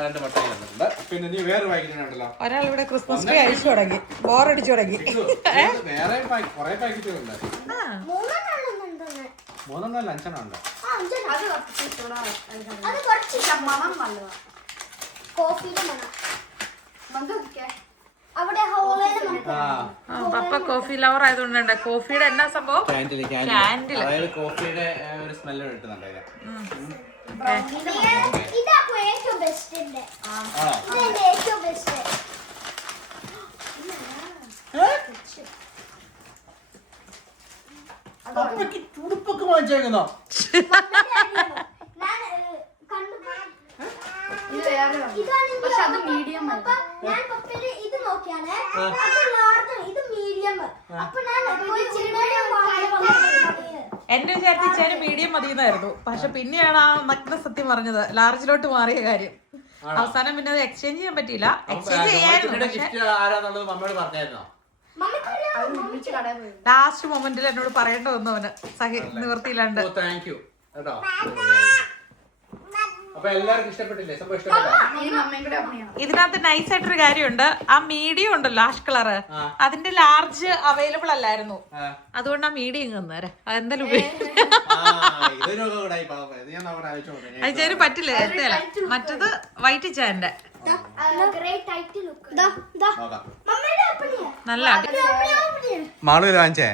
2 മിഠായി തന്നിട്ടുണ്ട്. പിന്നെ നീ വേറെ പാക്കറ്റുണ്ടല്ലോ. ഒരാൾ ഇവിടെ ക്രിസ്മസ് ട്രീ അഴിച്ചു തുടങ്ങി, ബോറടിച്ചു തുടങ്ങി. വേറെ കുറെ പാക്കറ്റുകളുണ്ട്. 3 അല്ല 5 ഉണ്ട്. പപ്പ കോഫി ലവർ ആയതുകൊണ്ട് കോഫിയുടെ എന്നാ സംഭവം? ക്യാൻഡിൽ. അതായത് കോഫിയുടെ ഒരു സ്മെല്ല് കിട്ടുന്നുണ്ട്. ഏറ്റവും ബെസ്റ്റ് ചുടുപ്പൊക്കെ വാങ്ങിച്ചേക്കുന്നോ? ഞാൻ പപ്പയുടെ ഇത് നോക്കിയാണ്, ഇത് മീഡിയം. അപ്പൊ ഞാൻ എന്റെ വിചാരിച്ചാലും മീഡിയം മതിയെന്നായിരുന്നു. പക്ഷെ പിന്നെയാണ് ആ നഗ്ന സത്യം പറഞ്ഞത്, ലാർജിലോട്ട് മാറിയ കാര്യം. അവസാനം പിന്നെ അത് എക്സ്ചേഞ്ച് ചെയ്യാൻ പറ്റിയില്ല. എക്സ്ചേഞ്ച് ചെയ്യായിരുന്നു. ലാസ്റ്റ് മൊമെന്റിൽ എന്നോട് പറയേണ്ട വന്നു അവന്, നിവർത്തിയില്ലാണ്ട്. ഇതിനകത്ത് നൈസ് ആയിട്ടൊരു കാര്യമുണ്ട്. ആ മീഡിയം ഉണ്ടല്ലോ ആഷ് കളറ്, അതിന്റെ ലാർജ് അവൈലബിൾ അല്ലായിരുന്നു. അതുകൊണ്ട് ആ മീഡിയം തന്നേരെ. അതെന്തായാലും അയച്ചാലും പറ്റില്ല. മറ്റത് വൈറ്റ് ചാന്റെ നല്ല മാളു വാങ്ങിച്ചേ.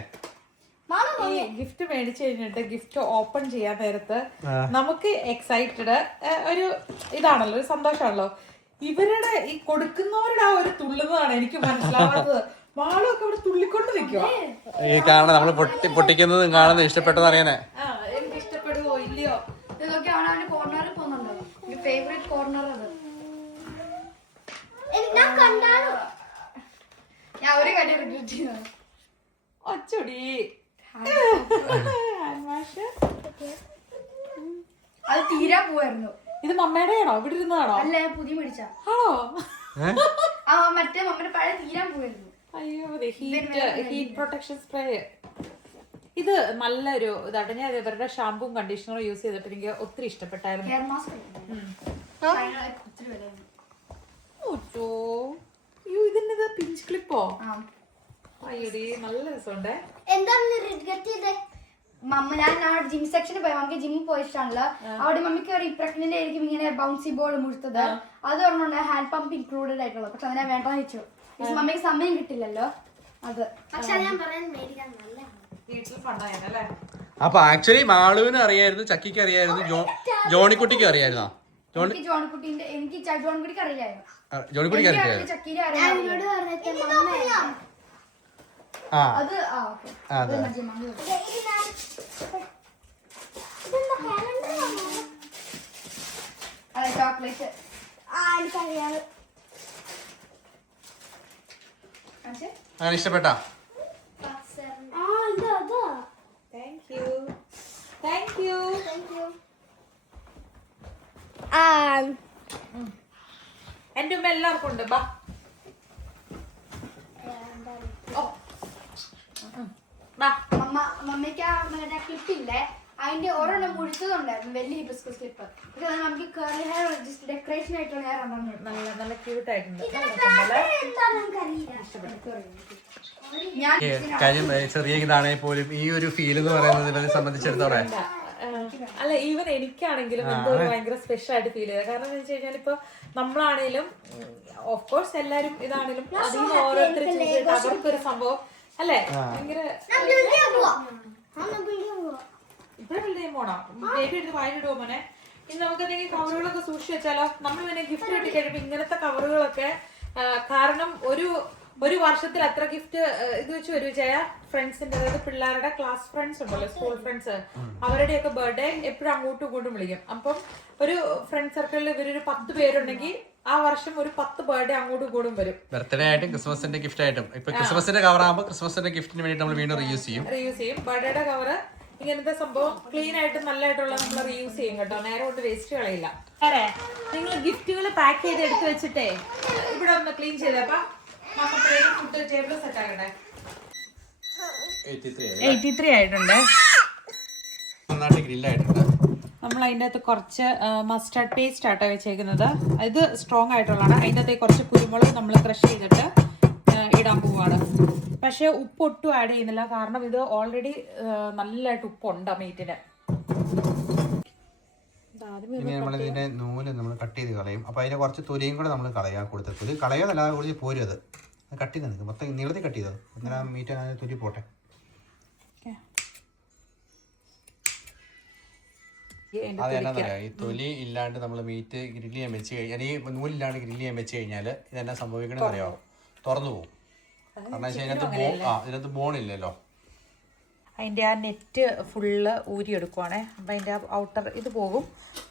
ഗിഫ്റ്റ് മേടിച്ചു കഴിഞ്ഞിട്ട് ഗിഫ്റ്റ് ഓപ്പൺ ചെയ്യാൻ നേരത്ത് നമുക്ക് എക്സൈറ്റഡ് ഒരു ഇതാണല്ലോ, ഒരു സന്തോഷമാണല്ലോ. ഇവരുടെ ഈ കൊടുക്കുന്നവരുടെ ആ ഒരു തുള്ളുന്നതാണ് എനിക്ക് മനസ്സിലാവാത്തത്. മാളൊക്കെ ഇവിടെ തുള്ളിക്കൊണ്ട് നിൽക്കുവോ? ഈ കാണുന്ന നമ്മള് പൊട്ടിക്കുന്നതും കാണുന്നത് ഇഷ്ടപ്പെട്ടത് അറിയാനേ. എനിക്ക് ഇഷ്ടപ്പെടുവോ ഇല്ലയോ? കോർണറിൽ പോകുന്നുണ്ടോ? ഫേവറേറ്റ് കോർണർ അത്. ഞാൻ ഒരു കാര്യം റിഗ്രറ്റ് ചെയ്യുന്നു. ഒച്ചടി അത് തീരാ പോവായിരുന്നു. ഇത് മമ്മയുടെ ആണോ? ഇവിടെ ഇരുന്നതാണോ? അല്ല, പുതിയ മേടിച്ച ആണോ? മറ്റേ മമ്മയുടെ പഴയ തീരാൻ പോവായിരുന്നു. അയ്യോ, ഹീറ്റ് പ്രൊട്ടക്ഷൻ സ്പ്രേ. ഇത് നല്ലൊരു ഇതായിട്ട് ഞാൻ ഇവരുടെ ഷാമ്പും കണ്ടീഷണറും യൂസ് ചെയ്തിട്ട് എനിക്ക് ഒത്തിരി ഇഷ്ടപ്പെട്ടായിരുന്നു. ഹെയർ മാസ്ക് ഇതിന്റെ പിഞ്ച് ക്ലിപ്പോ? അയ്യടി നല്ല രസമുണ്ടേ. മമ്മ ഞാൻ ജിം സെക്ഷനിൽ പോയി, മമ്മിക്ക് ജിമ്മിൽ പോയിട്ടാണല്ലോ. അവിടെ മമ്മിക്ക് ഒരു പ്രഗ്നന്റ് ആയിരിക്കും ഇങ്ങനെ ബൗൺസി ബോൾ മുഴുത്തത്. അത് പറഞ്ഞുകൊണ്ട് ഹാൻഡ് പമ്പ് ഇൻക്ലൂഡഡ് ആയിട്ടുള്ളത്. പക്ഷെ അതിനെ വേണ്ടെന്ന് വെച്ചു. മമ്മിക്ക് സമയം കിട്ടില്ലല്ലോ. അത് അപ്പൊ ആക്ച്വലി മാളുവിന് അറിയായിരുന്നു, ചക്കിക്ക് അറിയായിരുന്നു, ജോണിക്കുട്ടിക്ക് അറിയായിരുന്നോ? ജോണിക്കുട്ടിന്റെ എനിക്ക് ജോണിക്കുട്ടിക്ക് അറിയില്ലായിരുന്നു. ജോണിക്കുട്ടിക്ക് അറിയായിരുന്നു. ചക്കീരെ അറിയാം. അത് ചോക്ലേറ്റ് അങ്ങനെ ഇഷ്ടപ്പെട്ടാ? എന്റെ ഉമ്മ എല്ലാവർക്കും ഉണ്ട്. ബാ മമ്മിക്ക് ക്ലിപ്പില്ലേ, അതിന്റെ ഒരെണ്ണം മുഴുത്തതുണ്ടായിരുന്നു വലിയ ഹിബിസ്കസ് ക്ലിപ്പർ. പക്ഷെ അത് നമുക്ക് കറി ഹെയർ ജസ്റ്റ് ഡെക്കറേഷൻ ആയിട്ടുള്ള ഹെയർ ഉണ്ടായിരുന്നു. നല്ല നല്ല ക്യൂട്ട് ആയിട്ടുണ്ട്. ഞാൻ കാര്യം ചെറിയ ഇതാണെങ്കിൽ പോലും ഈ ഒരു ഫീൽ എന്ന് പറയുന്നത് ഇവരെ സംബന്ധിച്ചിടത്തോളം അല്ല ഈവൻ എനിക്കാണെങ്കിലും എന്തോ ഒരു ഭയങ്കര സ്പെഷ്യൽ ആയിട്ട് ഫീൽ ചെയ്തത്. കാരണം എന്ന് വെച്ച് കഴിഞ്ഞാൽ ഇപ്പൊ നമ്മളാണേലും ഓഫ് കോഴ്സ് എല്ലാരും ഇതാണേലും അതിൽ നിന്ന് ഓരോരുത്തർ ചെയ്തിട്ട് അവർക്കൊരു സംഭവം അല്ലേ ഭയങ്കര ഇപ്പഴും വലുതായി പോണോ ബേബി എടുത്ത് വായിലിടുവോ മോനെ. ഇനി നമുക്ക് എന്തെങ്കിലും കവറുകളൊക്കെ സൂക്ഷിച്ച് വെച്ചാലോ. നമ്മൾ പിന്നെ ഗിഫ്റ്റ് കിട്ടി കഴിയുമ്പോ ഇങ്ങനത്തെ കവറുകളൊക്കെ കാരണം ഒരു വർഷത്തിൽ അത്ര ഗിഫ്റ്റ് ഇത് വെച്ച് വരുവച്ചായ ഫ്രണ്ട്സിന്റെ അതായത് പിള്ളേരുടെ ക്ലാസ് ഫ്രണ്ട്സ് ഉണ്ടല്ലോ സ്കൂൾ ഫ്രണ്ട്സ് അവരുടെയൊക്കെ ബർത്ത്ഡേ എപ്പോഴും അങ്ങോട്ടും ഇങ്ങോട്ടും വിളിക്കും. അപ്പം ഒരു ഫ്രണ്ട് സർക്കിളിൽ ഇവരൊരു 10 പേരുണ്ടെങ്കിൽ ആ വർഷം ഒരു 10 ബർത്ത്ഡേ അങ്ങോട്ടും ഇങ്ങോട്ടും വരും. ബർത്ത്ഡേ ആയിട്ടും ക്രിസ്മസിന്റെ ഗിഫ്റ്റ് ആയിട്ടും. ഇപ്പൊ ക്രിസ്മസിന്റെ കവർ ആകുമ്പോൾ ക്രിസ്മസിന്റെ ഗിഫ്റ്റിന് വേണ്ടി നമ്മൾ വീണ്ടും റീയൂസ് ചെയ്യും. ബർത്ത്ഡേയുടെ കവറ് ഇങ്ങനത്തെ സംഭവം ക്ലീൻ ആയിട്ട് നല്ലതായിട്ടുള്ള നമ്മൾ റീയൂസ് ചെയ്യും കേട്ടോ. നേരെ കൊണ്ട് വേസ്റ്റ് കളയില്ല. അതെ നിങ്ങൾ ഗിഫ്റ്റുകൾ പാക്ക് ചെയ്ത് എടുത്ത് വെച്ചിട്ടേ ഇവിടെ ഒന്ന് ക്ലീൻ ചെയ്തപ്പോ ഫുഡ് ടേബിൾ സെറ്റ് ആക്കട്ടെ. 83 ആയിട്ടുണ്ട്. നന്നായിട്ട് ഗ്രില്ലായിട്ടുണ്ട്. നമ്മൾ അതിൻ്റെ അകത്ത് കുറച്ച് മസ്റ്റാർഡ് പേസ്റ്റ് ആട്ടോ വെച്ചേക്കുന്നത്. ഇത് സ്ട്രോങ് ആയിട്ടുള്ളതാണ്. അതിൻ്റെ അകത്ത് കുറച്ച് കുരുമുളക് നമ്മൾ ക്രഷ് ചെയ്തിട്ട് ഇടാൻ പോവാണ്. പക്ഷെ ഉപ്പ് ഒട്ടും ആഡ് ചെയ്യുന്നില്ല കാരണം ഇത് ഓൾറെഡി നല്ലതായിട്ട് ഉപ്പുണ്ട് മീറ്റിന്. ഇനി നമ്മളിതിന്റെ നൂല് നമ്മൾ കട്ട് ചെയ്ത് കളയും. അപ്പോൾ അതിന് കുറച്ച് തൊലിയും കൂടെ നമ്മൾ കളയാൻ കൊടുത്തത്. തൊലി കളയാന്നല്ലാതെ കുറച്ച് പോരും. അത് കട്ട് ചെയ്ത് നിൽക്കും. മൊത്തം നീളത്തിൽ കട്ട് ചെയ്തത്. അങ്ങനെ ആ മീറ്റ് അതിന് തൊലി പോട്ടെ. അതെന്നാ ഈ തൊലി ഇല്ലാണ്ട് നമ്മൾ മീറ്റ് ഗ്രില്ല് ചെയ്യാൻ വെച്ച് കഴിഞ്ഞാൽ ഈ നൂലില്ലാണ്ട് ഗ്രില്ല് ചെയ്യാൻ വെച്ച് കഴിഞ്ഞാൽ ഇതെന്നാ സംഭവിക്കണമെന്ന് അറിയാമോ? തുറന്നു പോകും. കാരണം ഇതിനകത്ത് ബോണില്ലല്ലോ. അതിൻ്റെ ആ നെറ്റ് ഫുള്ള് ഊരിയെടുക്കുവാണേ. അപ്പം അതിൻ്റെ ആ ഔട്ടർ ഇത് പോകും.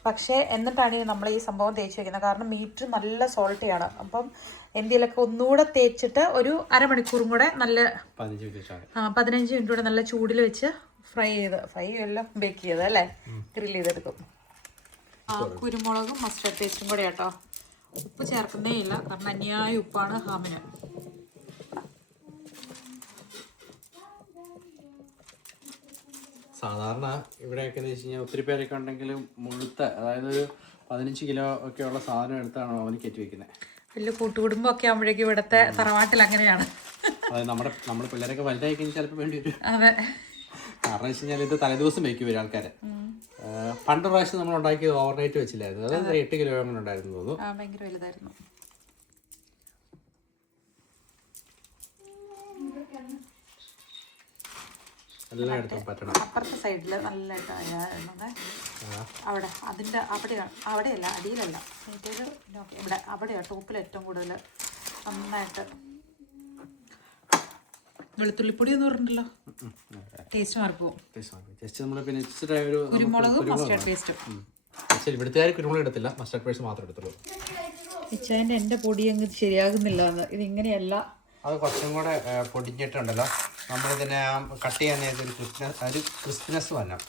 പക്ഷേ എന്നിട്ടാണ് നമ്മൾ ഈ സംഭവം തേച്ച് വെക്കുന്നത്. കാരണം മീറ്റ് നല്ല സോൾട്ടിയാണ്. അപ്പം എന്തെങ്കിലുമൊക്കെ ഒന്നുകൂടെ തേച്ചിട്ട് ഒരു അരമണിക്കൂറും കൂടെ നല്ല 15 മിനിറ്റ് കൂടെ നല്ല ചൂടിൽ വെച്ച് ഫ്രൈ എല്ലാം ബേക്ക് ചെയ്ത് അല്ലേ ഗ്രിൽ ചെയ്തെടുക്കും. കുരുമുളകും മസ്റ്റർഡ് പേസ്റ്റും കൂടെ കേട്ടോ. ഉപ്പ് ചേർക്കുന്നേ ഇല്ല കാരണം അന്യായ ഉപ്പാണ് ഹാമിന്. സാധാരണ ഇവിടെയൊക്കെ എന്ന് വെച്ച് കഴിഞ്ഞാൽ ഒത്തിരി പേരൊക്കെ ഉണ്ടെങ്കിലും മുഴുത്ത അതായത് ഒരു 15 കിലോ ഒക്കെ ഉള്ള സാധനം എടുത്താണ് അവന് കയറ്റി വെക്കുന്നത്. വലിയ കൂട്ടുകുടുംബം ഒക്കെ ആകുമ്പോഴേക്കും ഇവിടുത്തെ തറവാട്ടിൽ അങ്ങനെയാണ്. അതായത് നമ്മുടെ പിള്ളേരൊക്കെ വലുതായി കഴിഞ്ഞാൽ ചിലപ്പോൾ വേണ്ടി വരും. അതെ. കാരണം വെച്ച് കഴിഞ്ഞാൽ ഇത് തലേദിവസം വെക്കും വരും ആൾക്കാർ. പണ്ട് പ്രാവശ്യം നമ്മൾ ഉണ്ടാക്കിയത് ഓവർനൈറ്റ് വെച്ചില്ലായിരുന്നു. അതായത് 8 കിലോ അങ്ങനെ ഉണ്ടായിരുന്നു തോന്നുന്നു. ഭയങ്കര വലുതായിരുന്നു. എല്ലായിടത്തും പറ്റണം. അപ്പുറത്തെ സൈഡിൽ നല്ലതായിട്ട് അവിടെ അതിൻ്റെ അവിടെയല്ല അടിയിലല്ല മറ്റേത് ഇവിടെ അവിടെയാണ് ടോപ്പിൽ ഏറ്റവും കൂടുതൽ നന്നായിട്ട്. വെളുത്തുള്ളിപ്പൊടി എന്ന് പറഞ്ഞിട്ടുണ്ടല്ലോ ടേസ്റ്റ് മാറിപ്പോവും. കുരുമുളകും മസ്റ്റർഡ് പേസ്റ്റും. ഇവിടുത്തെ കുരുമുളക് എടുത്തില്ല, മസ്റ്റർഡ് പേസ്റ്റ് മാത്രം എടുത്തുള്ളൂ. ഇച്ചാൻ്റെ എൻ്റെ പൊടി അങ്ങ് ശരിയാകുന്നില്ല എന്ന്. ഇതിങ്ങനെയല്ല. അത് കുറച്ചും കൂടെ പൊടിഞ്ഞിട്ടുണ്ടല്ലോ. നമ്മളിതിനെ കട്ട് ചെയ്യാൻ ഒരു ക്രിസ്പിനെസ് വരണം.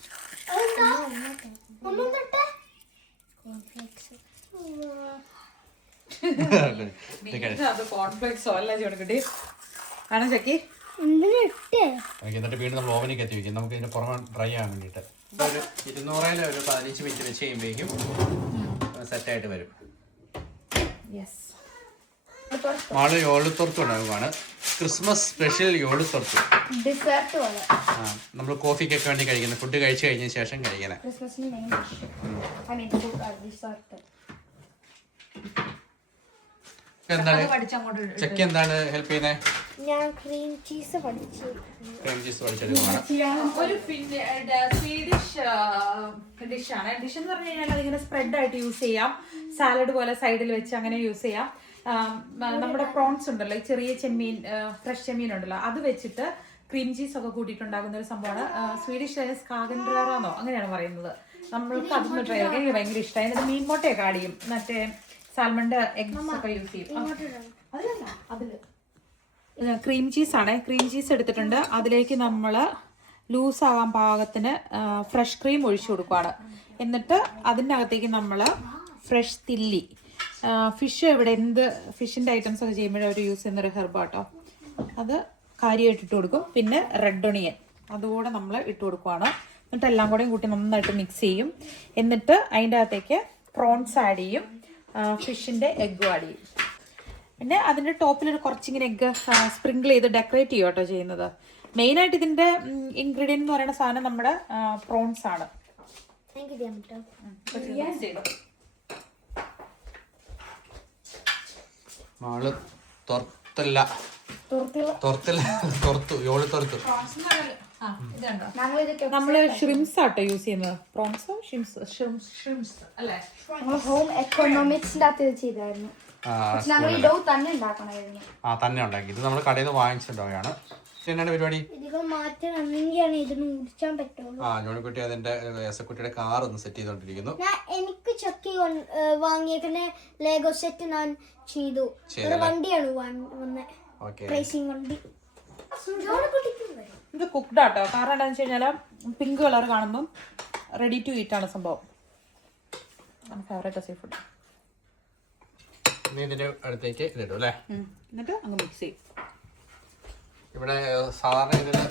എന്നിട്ട് വീണ്ടും നമ്മൾ ഓവനിൽ കത്തി വയ്ക്കും. നമുക്ക് ഇതിന്റെ പുറമെ ഡ്രൈ ആകാൻ വേണ്ടിയിട്ട് ഒരു 200 ഒരു 15 മിനിറ്റ് വെച്ച് കഴിയുമ്പോഴേക്കും സെറ്റായിട്ട് വരും. മാള് യോളിത്തൊർത്ത് ഉണ്ടാകുവാണ്. ക്രിസ്മസ് സ്പെഷ്യൽ യോളിത്തൊർത്ത്. നമ്മൾ കോഫിക്കൊക്കെ വേണ്ടി കഴിക്കുന്നത്. ഫുഡ് കഴിച്ചു കഴിഞ്ഞ ശേഷം കഴിക്കണേ. എന്താണ് ചെക്ക് എന്താണ് ഹെൽപ്പ് ചെയ്യുന്നത്? ഞാൻ ക്രീം ചീസ് പഠിച്ചു. പഠിച്ചെടുക്കുവാണ്. ഒരു സ്വീഡിഷ് ഡിഷാണ്. ഡിഷ് എന്ന് പറഞ്ഞു കഴിഞ്ഞാൽ അതിങ്ങനെ സ്പ്രെഡ് ആയിട്ട് യൂസ് ചെയ്യാം. സാലഡ് പോലെ സൈഡിൽ വെച്ച് അങ്ങനെ യൂസ് ചെയ്യാം. നമ്മുടെ പ്രോൺസ് ഉണ്ടല്ലോ, ഈ ചെറിയ ചെമ്മീൻ, ഫ്രഷ് ചെമ്മീൻ ഉണ്ടല്ലോ, അത് വെച്ചിട്ട് ക്രീം ചീസ് ഒക്കെ കൂട്ടിയിട്ടുണ്ടാകുന്ന ഒരു സംഭവമാണ്. സ്വീഡിഷ് സ്കാഗൻഡ്രാറാന്നോ അങ്ങനെയാണ് പറയുന്നത്. നമ്മൾക്ക് അതൊന്ന് ട്രൈ ചെയ്യാൻ എനിക്ക് ഭയങ്കര ഇഷ്ടമായി. അതിന് മീൻ മുട്ടയൊക്കെ ആഡ് ചെയ്യും. മറ്റേ സാൽമണ്ട് എഗ്സ് ഒക്കെ യൂസ് ചെയ്യും. അതില് ക്രീം ചീസാണ്. ക്രീം ചീസ് എടുത്തിട്ടുണ്ട്. അതിലേക്ക് നമ്മൾ ലൂസ് ആവാൻ പാകത്തിന് ഫ്രഷ് ക്രീം ഒഴിച്ചു കൊടുക്കുകയാണ്. എന്നിട്ട് അതിൻ്റെ അകത്തേക്ക് നമ്മൾ ഫ്രഷ് തില്ലി, ഫിഷ് ഇവിടെ എന്ത് ഫിഷിൻ്റെ ഐറ്റംസ് ഒക്കെ ചെയ്യുമ്പോഴും അവർ യൂസ് ചെയ്യുന്നൊരു ഹെർബാട്ടോ, അത് കാര്യമായിട്ട് ഇട്ട് കൊടുക്കും. പിന്നെ റെഡ് ഒണിയൻ അതുകൂടെ നമ്മൾ ഇട്ട് കൊടുക്കുവാണ്. എന്നിട്ട് എല്ലാം കൂടെയും കൂട്ടി നന്നായിട്ട് മിക്സ് ചെയ്യും. എന്നിട്ട് അതിൻ്റെ അകത്തേക്ക് പ്രോൺസ് ആഡ് ചെയ്യും, ഫിഷിൻ്റെ എഗ്ഗും ആഡ് ചെയ്യും. പിന്നെ അതിൻ്റെ ടോപ്പിലൊരു കുറച്ചിങ്ങനെ എഗ്ഗ് സ്പ്രിങ്കിൾ ചെയ്ത് ഡെക്കറേറ്റ് ചെയ്യും കേട്ടോ ചെയ്യുന്നത്. മെയിനായിട്ട് ഇതിൻ്റെ ഇൻഗ്രീഡിയൻ്റ് എന്ന് പറയുന്ന സാധനം നമ്മുടെ പ്രോൺസ് ആണ്. മാള് തുറത്തില്ല, നമ്മള് ഷ്രിംസ് ആട്ടോ യൂസ് ചെയ്യുന്നത്. പ്രോൺസ് ഷ്രിംസ് അല്ലേ? നമ്മൾ ഹോം എക്കണോമിക്സിന്റെ അകത്ത് ചെയ്തായിരുന്നു. ഞങ്ങൾ ഈ ഡോ തന്നെ ഉണ്ടാക്കണമായിരുന്നു. തന്നെ ഉണ്ടാക്കി. ഇത് നമ്മൾ കടയിൽ നിന്ന് വാങ്ങിച്ച ഡോയാണ്. എന്നാണ് പരിപാടി? ജോണിക്കുട്ടി അതിന്റെ കുട്ടിയുടെ കാർ ഒന്ന് സെറ്റ് ചെയ്തോണ്ടിരിക്കുന്നു. എനിക്ക് ചക്കി വാങ്ങിയേക്കുന്ന ലേഗോ സെറ്റ് ഞാൻ ചെയ്തു. വണ്ടിയാണ് വണ്ടി. ഇത് കുക്ക്ഡ് ആട്ടോ. കാരണം എന്താണെന്ന് വെച്ച് കഴിഞ്ഞാൽ പിങ്ക് കളർ കാണുമ്പം റെഡി ടു ഈറ്റ് ആണ് സംഭവം. Favourite sea food. ഇതിന്റെ അടുത്തേക്ക് ഇതിടും അല്ലേ? എന്നിട്ട് അങ്ങ് മിക്സ് ചെയ്യും. ഇവിടെ സാധാരണ ഇതിന്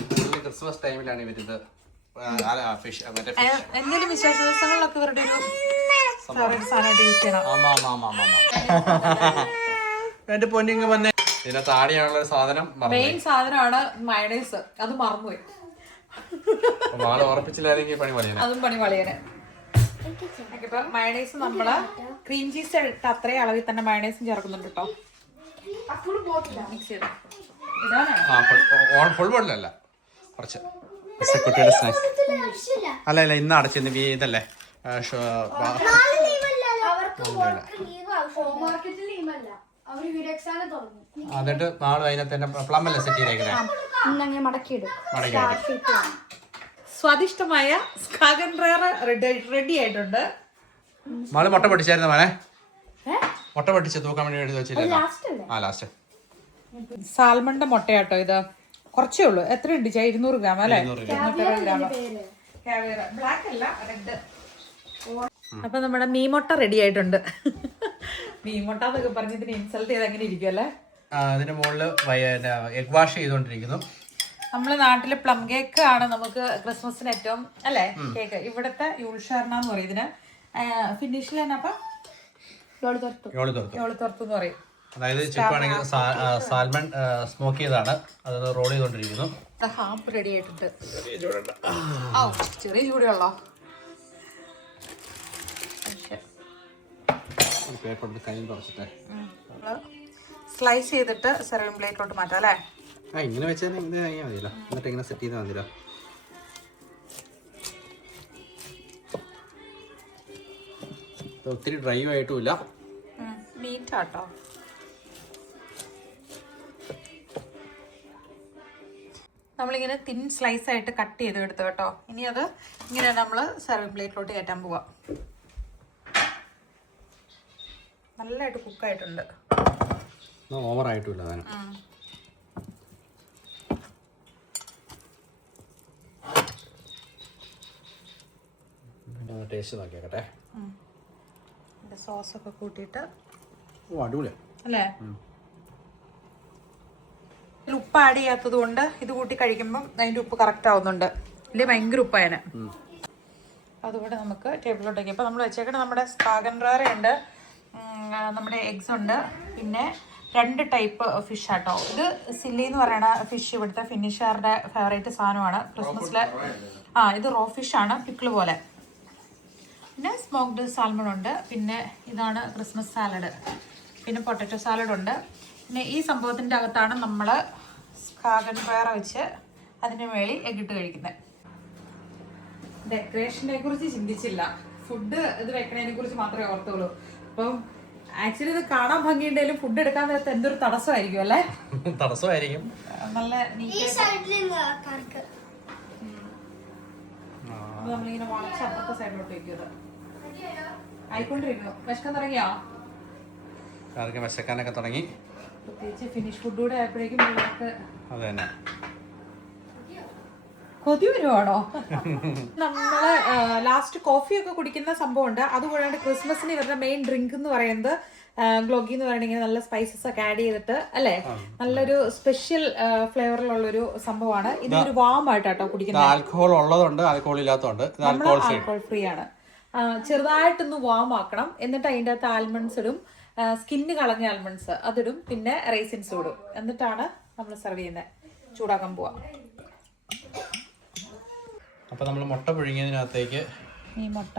ക്രിസ്മസ് ടൈമിലാണ് ഇവരിത് എന്തെങ്കിലും വിശേഷ ദിവസങ്ങളിലൊക്കെ ഇവരുടെ ഒരു ഫേവറേറ്റ് സാധനമായിട്ട് യൂസ് ചെയ്യണം. എന്റെ പൊന്നിങ് വന്നേ. ഇതിന്റെ താടിയാണുള്ള സാധനം, മെയിൻ സാധനമാണ് മയണൈസ്. അത് മറന്നുപോയി. ആള് ഉറപ്പിച്ചില്ലായിരുന്നെങ്കിൽ പണി പണിയാണ്. അതും പണി വളയനെ. ഇപ്പൊ മയണൈസ് നമ്മള് ക്രീം ചീസ് ഇട്ട് അത്രയും അളവിൽ തന്നെ മയണൈസും ചേർക്കുന്നുണ്ട് കേട്ടോ. മിക്സ് ചെയ്ത് ഫുൾ ബോട്ടിലല്ല, കുറച്ച് കുട്ടിയുടെ സ്നാക്സ്. അല്ല ഇന്ന് അടച്ചിരുന്നു ഇതല്ലേ എന്നിട്ട് നാളെ അതിനകത്ത് തന്നെ പ്ലംബല്ലേ സെറ്റ് ചെയ്തേക്കുന്നത്. സ്വാദിഷ്ടമായ സ്കാഗൻ റയർ റെഡി ആയിട്ടുണ്ട്. മാള് മുട്ട പൊട്ടിച്ചായിരുന്നു മോനെ? മുട്ട പൊട്ടിച്ച് തൂക്കാൻ വേണ്ടി എടുത്ത് വെച്ചില്ല. ലാസ്റ്റ് സാൽമണിന്റെ മുട്ടയാട്ടോ ഇത്. കുറച്ചേ ഉള്ളൂ. എത്ര ഉണ്ട്? 200 ഗ്രാം അല്ലേ? 260 ഗ്രാം. ബ്ലാക്ക് അല്ല, റെഡ്. അപ്പൊ നമ്മുടെ മീൻമുട്ട റെഡി ആയിട്ടുണ്ട്. മീൻമുട്ട എന്നൊക്കെ പറഞ്ഞ് ഇതിന് ഇൻസൾട്ട് ചെയ്ത് അങ്ങനെ ഇരിക്കും അല്ലേ? അതിന്റെ മുകളില് എഗ് വാഷ് ചെയ്തോണ്ടിരിക്കുന്നു. നമ്മളെ നാട്ടില് പ്ലം കേക്ക് ആണ് നമുക്ക് ക്രിസ്മസിന് ഏറ്റവും അല്ലേ കേക്ക്. ഇവിടത്തെ യൂൾഷർണ എന്ന് പറയും ഇതിന്. ഫിനിഷിൽ തന്നെ അപ്പൊ യോളിത്തുറത്ത് എന്ന് പറയും. അതായത് ചിപ്പാണെങ്കിൽ സാൽമൺ സ്മോക്ക് ചെയ്താണ്. അത് റോൾ ചെയ്തോണ്ടിരിക്കുന്നു. ഹാഫ് റെഡി ആയിട്ടുണ്ട്. ചെറിയ ചൂടുള്ളോ? സ്ലൈസ് ചെയ്തിട്ട് സെർവിംഗ് പ്ലേറ്റിലോട്ട് മാറ്റാം അല്ലേ? ഇങ്ങനെ വെച്ചാൽ മതിയല്ലോ. എന്നിട്ട് ഇങ്ങനെ സെറ്റ് ചെയ്താൽ മതിയല്ലോ. ഒത്തിരി ഡ്രൈ ആയിട്ടുമില്ല, നീറ്റാട്ടോ. നമ്മളിങ്ങനെ തിൻ സ്ലൈസ് ആയിട്ട് കട്ട് ചെയ്ത് എടുത്തു കേട്ടോ. ഇനി അത് ഇങ്ങനെ നമ്മൾ സെർവിംഗ് പ്ലേറ്റിലോട്ട് കയറ്റാൻ പോവാം. നല്ലതായിട്ട് കുക്കായിട്ടുണ്ട്. ഓവർ ആയിട്ടുമില്ല അതിന്. ടേസ്റ്റ് നോക്കിയാട്ടെ. സോസൊക്കെ കൂട്ടിയിട്ട് അടിപൊളിയാ അല്ലേ? ഇതിൽ ഉപ്പ് ആഡ് ചെയ്യാത്തത് കൊണ്ട് ഇത് കൂട്ടി കഴിക്കുമ്പോൾ അതിൻ്റെ ഉപ്പ് കറക്റ്റ് ആവുന്നുണ്ട്. ഇതിൽ ഭയങ്കര ഉപ്പായനെ. അതുകൊണ്ട് നമുക്ക് ടേബിളിലോട്ടേക്ക് ഇപ്പോൾ നമ്മൾ വെച്ചേക്കണ നമ്മുടെ സ്കാഗൻ റയർ ഉണ്ട്, നമ്മുടെ എഗ്സ് ഉണ്ട്, പിന്നെ 2 ടൈപ്പ് ഫിഷ് ആട്ടോ. ഇത് സില്ലി എന്ന് പറയുന്ന ഫിഷ് ഇവിടുത്തെ ഫിനിഷറുടെ ഫേവറേറ്റ് സാധനമാണ് ക്രിസ്മസിൽ. ഇത് റോ ഫിഷാണ്, പിക്കിള് പോലെ. പിന്നെ സ്മോക്ഡ് സാൽമൺ ഉണ്ട്. പിന്നെ ഇതാണ് ക്രിസ്മസ് സാലഡ്. പിന്നെ പൊട്ടറ്റോ സാലഡ് ഉണ്ട്. പിന്നെ ഈ സംഭവത്തിൻ്റെ അകത്താണ് നമ്മൾ സ്കാഗൻ റയർ വെച്ച് അതിൻ്റെ മേളിൽ എഗ്ഗിട്ട് കഴിക്കുന്നത്. ഡെക്കറേഷനെ കുറിച്ച് ചിന്തിച്ചില്ല, ഫുഡ് ഇത് വെക്കണതിനെ കുറിച്ച് മാത്രമേ ഓർത്തുള്ളൂ. അപ്പം ആക്ച്വലി ഇത് കാണാൻ ഭംഗിയുണ്ടെങ്കിലും ഫുഡ് എടുക്കാൻ നേരത്തെ എന്തൊരു തടസ്സമായിരിക്കും അല്ലേ? തടസ്സമായിരിക്കും. നല്ല നമ്മളിങ്ങനെ വളച്ച് അപ്പുറത്തെ സൈഡിലോട്ട് വെക്കുന്നത് ആയിക്കൊണ്ടിരിക്കുന്നു. വിശക്കാൻ തുടങ്ങിയോ? അതൊക്കെ വിശക്കാനൊക്കെ തുടങ്ങി. പ്രത്യേകിച്ച് ഫിനിഷ് ഫുഡ് കൂടെ ആയപ്പോഴേക്കും പിള്ളേർക്ക് അത് തന്നെ. കൊതി വരുവാണോ? നമ്മള് ലാസ്റ്റ് കോഫി ഒക്കെ കുടിക്കുന്ന സംഭവമുണ്ട്. അതുകൂടാണ്ട് ക്രിസ്മസിന് ഇവരുടെ മെയിൻ ഡ്രിങ്ക് എന്ന് പറയുന്നത് ഗ്ലോഗി എന്ന് പറയുന്നത് നല്ല സ്പൈസസ് ഒക്കെ ആഡ് ചെയ്തിട്ട് അല്ലേ, നല്ലൊരു സ്പെഷ്യൽ ഫ്ലേവറിലുള്ളൊരു സംഭവമാണ്. ഇതൊരു വാം ആയിട്ടാട്ടോ കുടിക്കുന്നത്. ആൽക്കഹോൾ ഉള്ളതുണ്ട്, ആൽക്കഹോൾ ഇല്ലാത്തതുണ്ട്. ആൽക്കഹോൾ ഫ്രീ ആണ്. ചെറുതായിട്ടൊന്ന് വാം ആക്കണം. എന്നിട്ട് അതിൻ്റെ അകത്ത് ആൽമണ്ട്സ് ഇടും, സ്കിന്ന് കളഞ്ഞ ആൽമണ്ട്സ് അതിടും, പിന്നെ റൈസിൻസ് ഇടും. എന്നിട്ടാണ് നമ്മൾ സെർവ് ചെയ്യുന്നത്. ചൂടാക്കാൻ പോവാ. അപ്പൊ നമ്മൾ മുട്ട പുഴുങ്ങിയതിനകത്തേക്ക് ഈ മുട്ട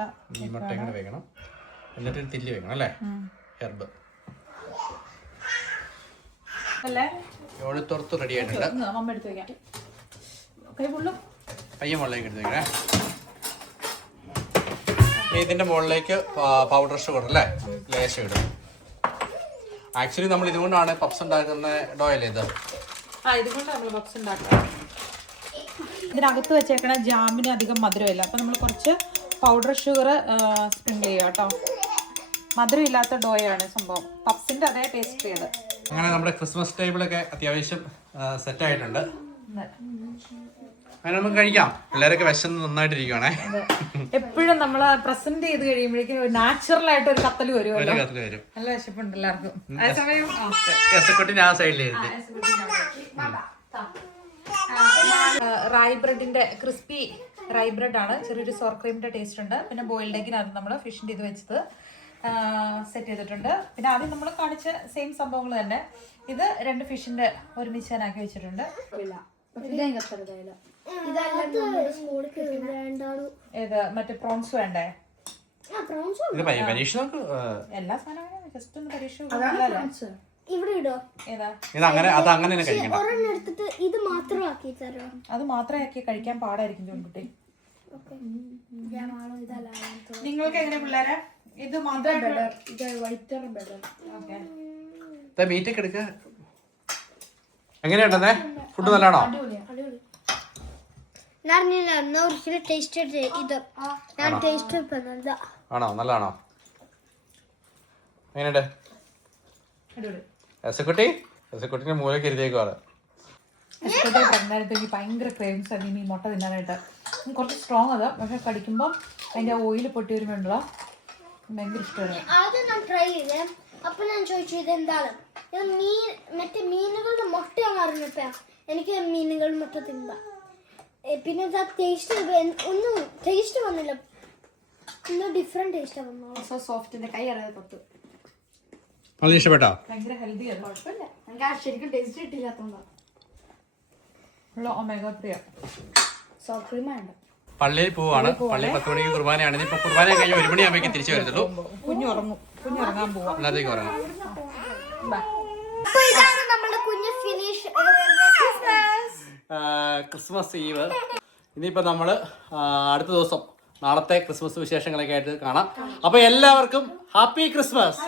ഇങ്ങനെ വെക്കണം. എന്നിട്ട് തില്ലി വെക്കണം അല്ലേ, ഹെർബ് അല്ലേ. ഓളിത്തോർത്ത് റെഡി ആയിട്ടുണ്ട്. അമ്മ എടുത്ത് വെക്കാം. കൈ പൊള്ളും. പയ്യ മുകളിലേക്ക് എടുത്ത് വെക്കണേ. ഇതിന്റെ മുകളിലേക്ക് പൗഡർ ഷുഗർ അല്ലേ, ലേശം ഇടും. ആക്ച്വലി നമ്മൾ ഇതുകൊണ്ടാണ് പപ്സ് ഉണ്ടാക്കുന്ന ഡോയല്ലേ ഇത്. ഇതുകൊണ്ടാണ് നമ്മൾ പപ്സ് ഉണ്ടാക്കുന്നത്. ഇതിനകത്ത് വെച്ചേക്കണ ജാമിന് അധികം മധുരമില്ല. അപ്പം നമ്മൾ കുറച്ച് പൗഡർ ഷുഗർ സ്പ്രിങ്കിൾ ചെയ്യുക കേട്ടോ. മധുരം ഇല്ലാത്ത ഡോയാണ് സംഭവം. പപ്സിന്റെ അതേ ടേസ്റ്റ് ചെയ്ത്. അങ്ങനെ നമ്മുടെ ക്രിസ്മസ് ടേബിളൊക്കെ അത്യാവശ്യം സെറ്റ് ആയിട്ടുണ്ട്. അങ്ങനെ നമുക്ക് കഴിക്കാം. പിള്ളേരൊക്കെ വിശന്ന് നന്നായിട്ടിരിക്കുവാണേ. എപ്പോഴും നമ്മള് പ്രസന്റ് ചെയ്ത് കഴിയുമ്പോഴേക്കും നാച്ചുറൽ ആയിട്ട് ഒരു കത്തല് വരുമല്ലോ. വരും. നല്ല വിശപ്പുണ്ട് എല്ലാവർക്കും. അതേസമയം ആ സൈഡിലിരുത്തി റായി ബ്രെഡിന്റെ ക്രിസ്പി റൈ ബ്രെഡ് ആണ്. ചെറിയൊരു സോർ ക്രീമിന്റെ ടേസ്റ്റ് ഉണ്ട്. പിന്നെ ബോയിൽഡ് എഗിനകത്ത് നമ്മൾ ഫിഷിന്റെ ഇത് വെച്ചത് സെറ്റ് ചെയ്തിട്ടുണ്ട്. പിന്നെ ആദ്യം നമ്മൾ കാണിച്ച സെയിം സംഭവങ്ങൾ തന്നെ. ഇത് 2 ഫിഷിന്റെ ഒരുമിച്ച് ഞാനാക്കി വെച്ചിട്ടുണ്ട്. ഏത് മറ്റേ പ്രോൺസ് വേണ്ടേ? എല്ലാ സാധനവും ജസ്റ്റ് ഒന്ന് പരീക്ഷ ഇവിടെ ഇടോ? ഏതാ ഒരെണ്ണം എടുത്തിട്ട് ഇത് മാത്രം ആക്കി തരോ? അത് മാത്രമേ ആക്കി കഴിക്കാൻ പാടായിരിക്കും ജോൺകുട്ടി. നിങ്ങൾക്ക് എങ്ങനെ പിള്ളേരെ? ഇത് മാത്രം മീറ്റൊക്കെ എടുക്ക. എങ്ങനെയുണ്ടെന്നേ ഫുഡ് നല്ലതാണോ? ആണോ, നല്ലതാണോ? എങ്ങനെയുണ്ട് എസക്കുട്ടിന്റെ മൂലക്ക് ഇരുത്തേക്കുവാണ്. ഭയങ്കര ക്രേവിങ്സ് ആയിരുന്നു ഈ മുട്ട തിന്നാനായിട്ട്. കുറച്ച് സ്ട്രോങ് അത്, പക്ഷെ കടിക്കുമ്പോൾ അതിന്റെ ഓയിൽ പൊട്ടി വരുമ്പോണ്ടോ ഭയങ്കര ഇഷ്ടമാണ്. ആദ്യം ഞാൻ ട്രൈ ചെയ്തേ. അപ്പൊ ഞാൻ ചോദിച്ചു ഇതെന്താണ്, ഇത് മറ്റേ മീനുകളുടെ മുട്ടയാണ് അറിഞ്ഞപ്പോ എനിക്ക് മീനുകളുടെ മുട്ട തിന്നാ. പിന്നെ ടേസ്റ്റ് ഒന്നും ടേസ്റ്റ് വന്നില്ല, ഡിഫറെന്റ് ടേസ്റ്റ് വന്നു. സോ സോഫ്റ്റ്, കൈ അറിയാതെ തൊട്ട്. നല്ല ഇഷ്ടപ്പെട്ടോ? ഭയങ്കര ഹെൽത്തി ആണ്. കുഴപ്പമില്ല, എനിക്ക് ശരിക്കും ടേസ്റ്റ് കിട്ടില്ലാത്തോണ്ടാണ്. ഒമേഗ 3 സോർ ക്രീം വേണ്ട. പള്ളിയിൽ പോവാണ്. പള്ളി 10 മണിക്ക് കുർബാനയാണ്. ഇപ്പൊ കുർബാന കഴിഞ്ഞ് 1 മണിയാകുമ്പോഴേക്കും തിരിച്ചു വരത്തുള്ളൂ. കുഞ്ഞുറങ്ങാൻ പോവാം. എല്ലാത്തേക്കും ഉറങ്ങാം. Christmas eve. ഇനിയിപ്പോ നമ്മള് അടുത്ത ദിവസം നാളത്തെ ക്രിസ്മസ് വിശേഷങ്ങളൊക്കെ ആയിട്ട് കാണാം. അപ്പൊ എല്ലാവർക്കും ഹാപ്പി ക്രിസ്മസ്.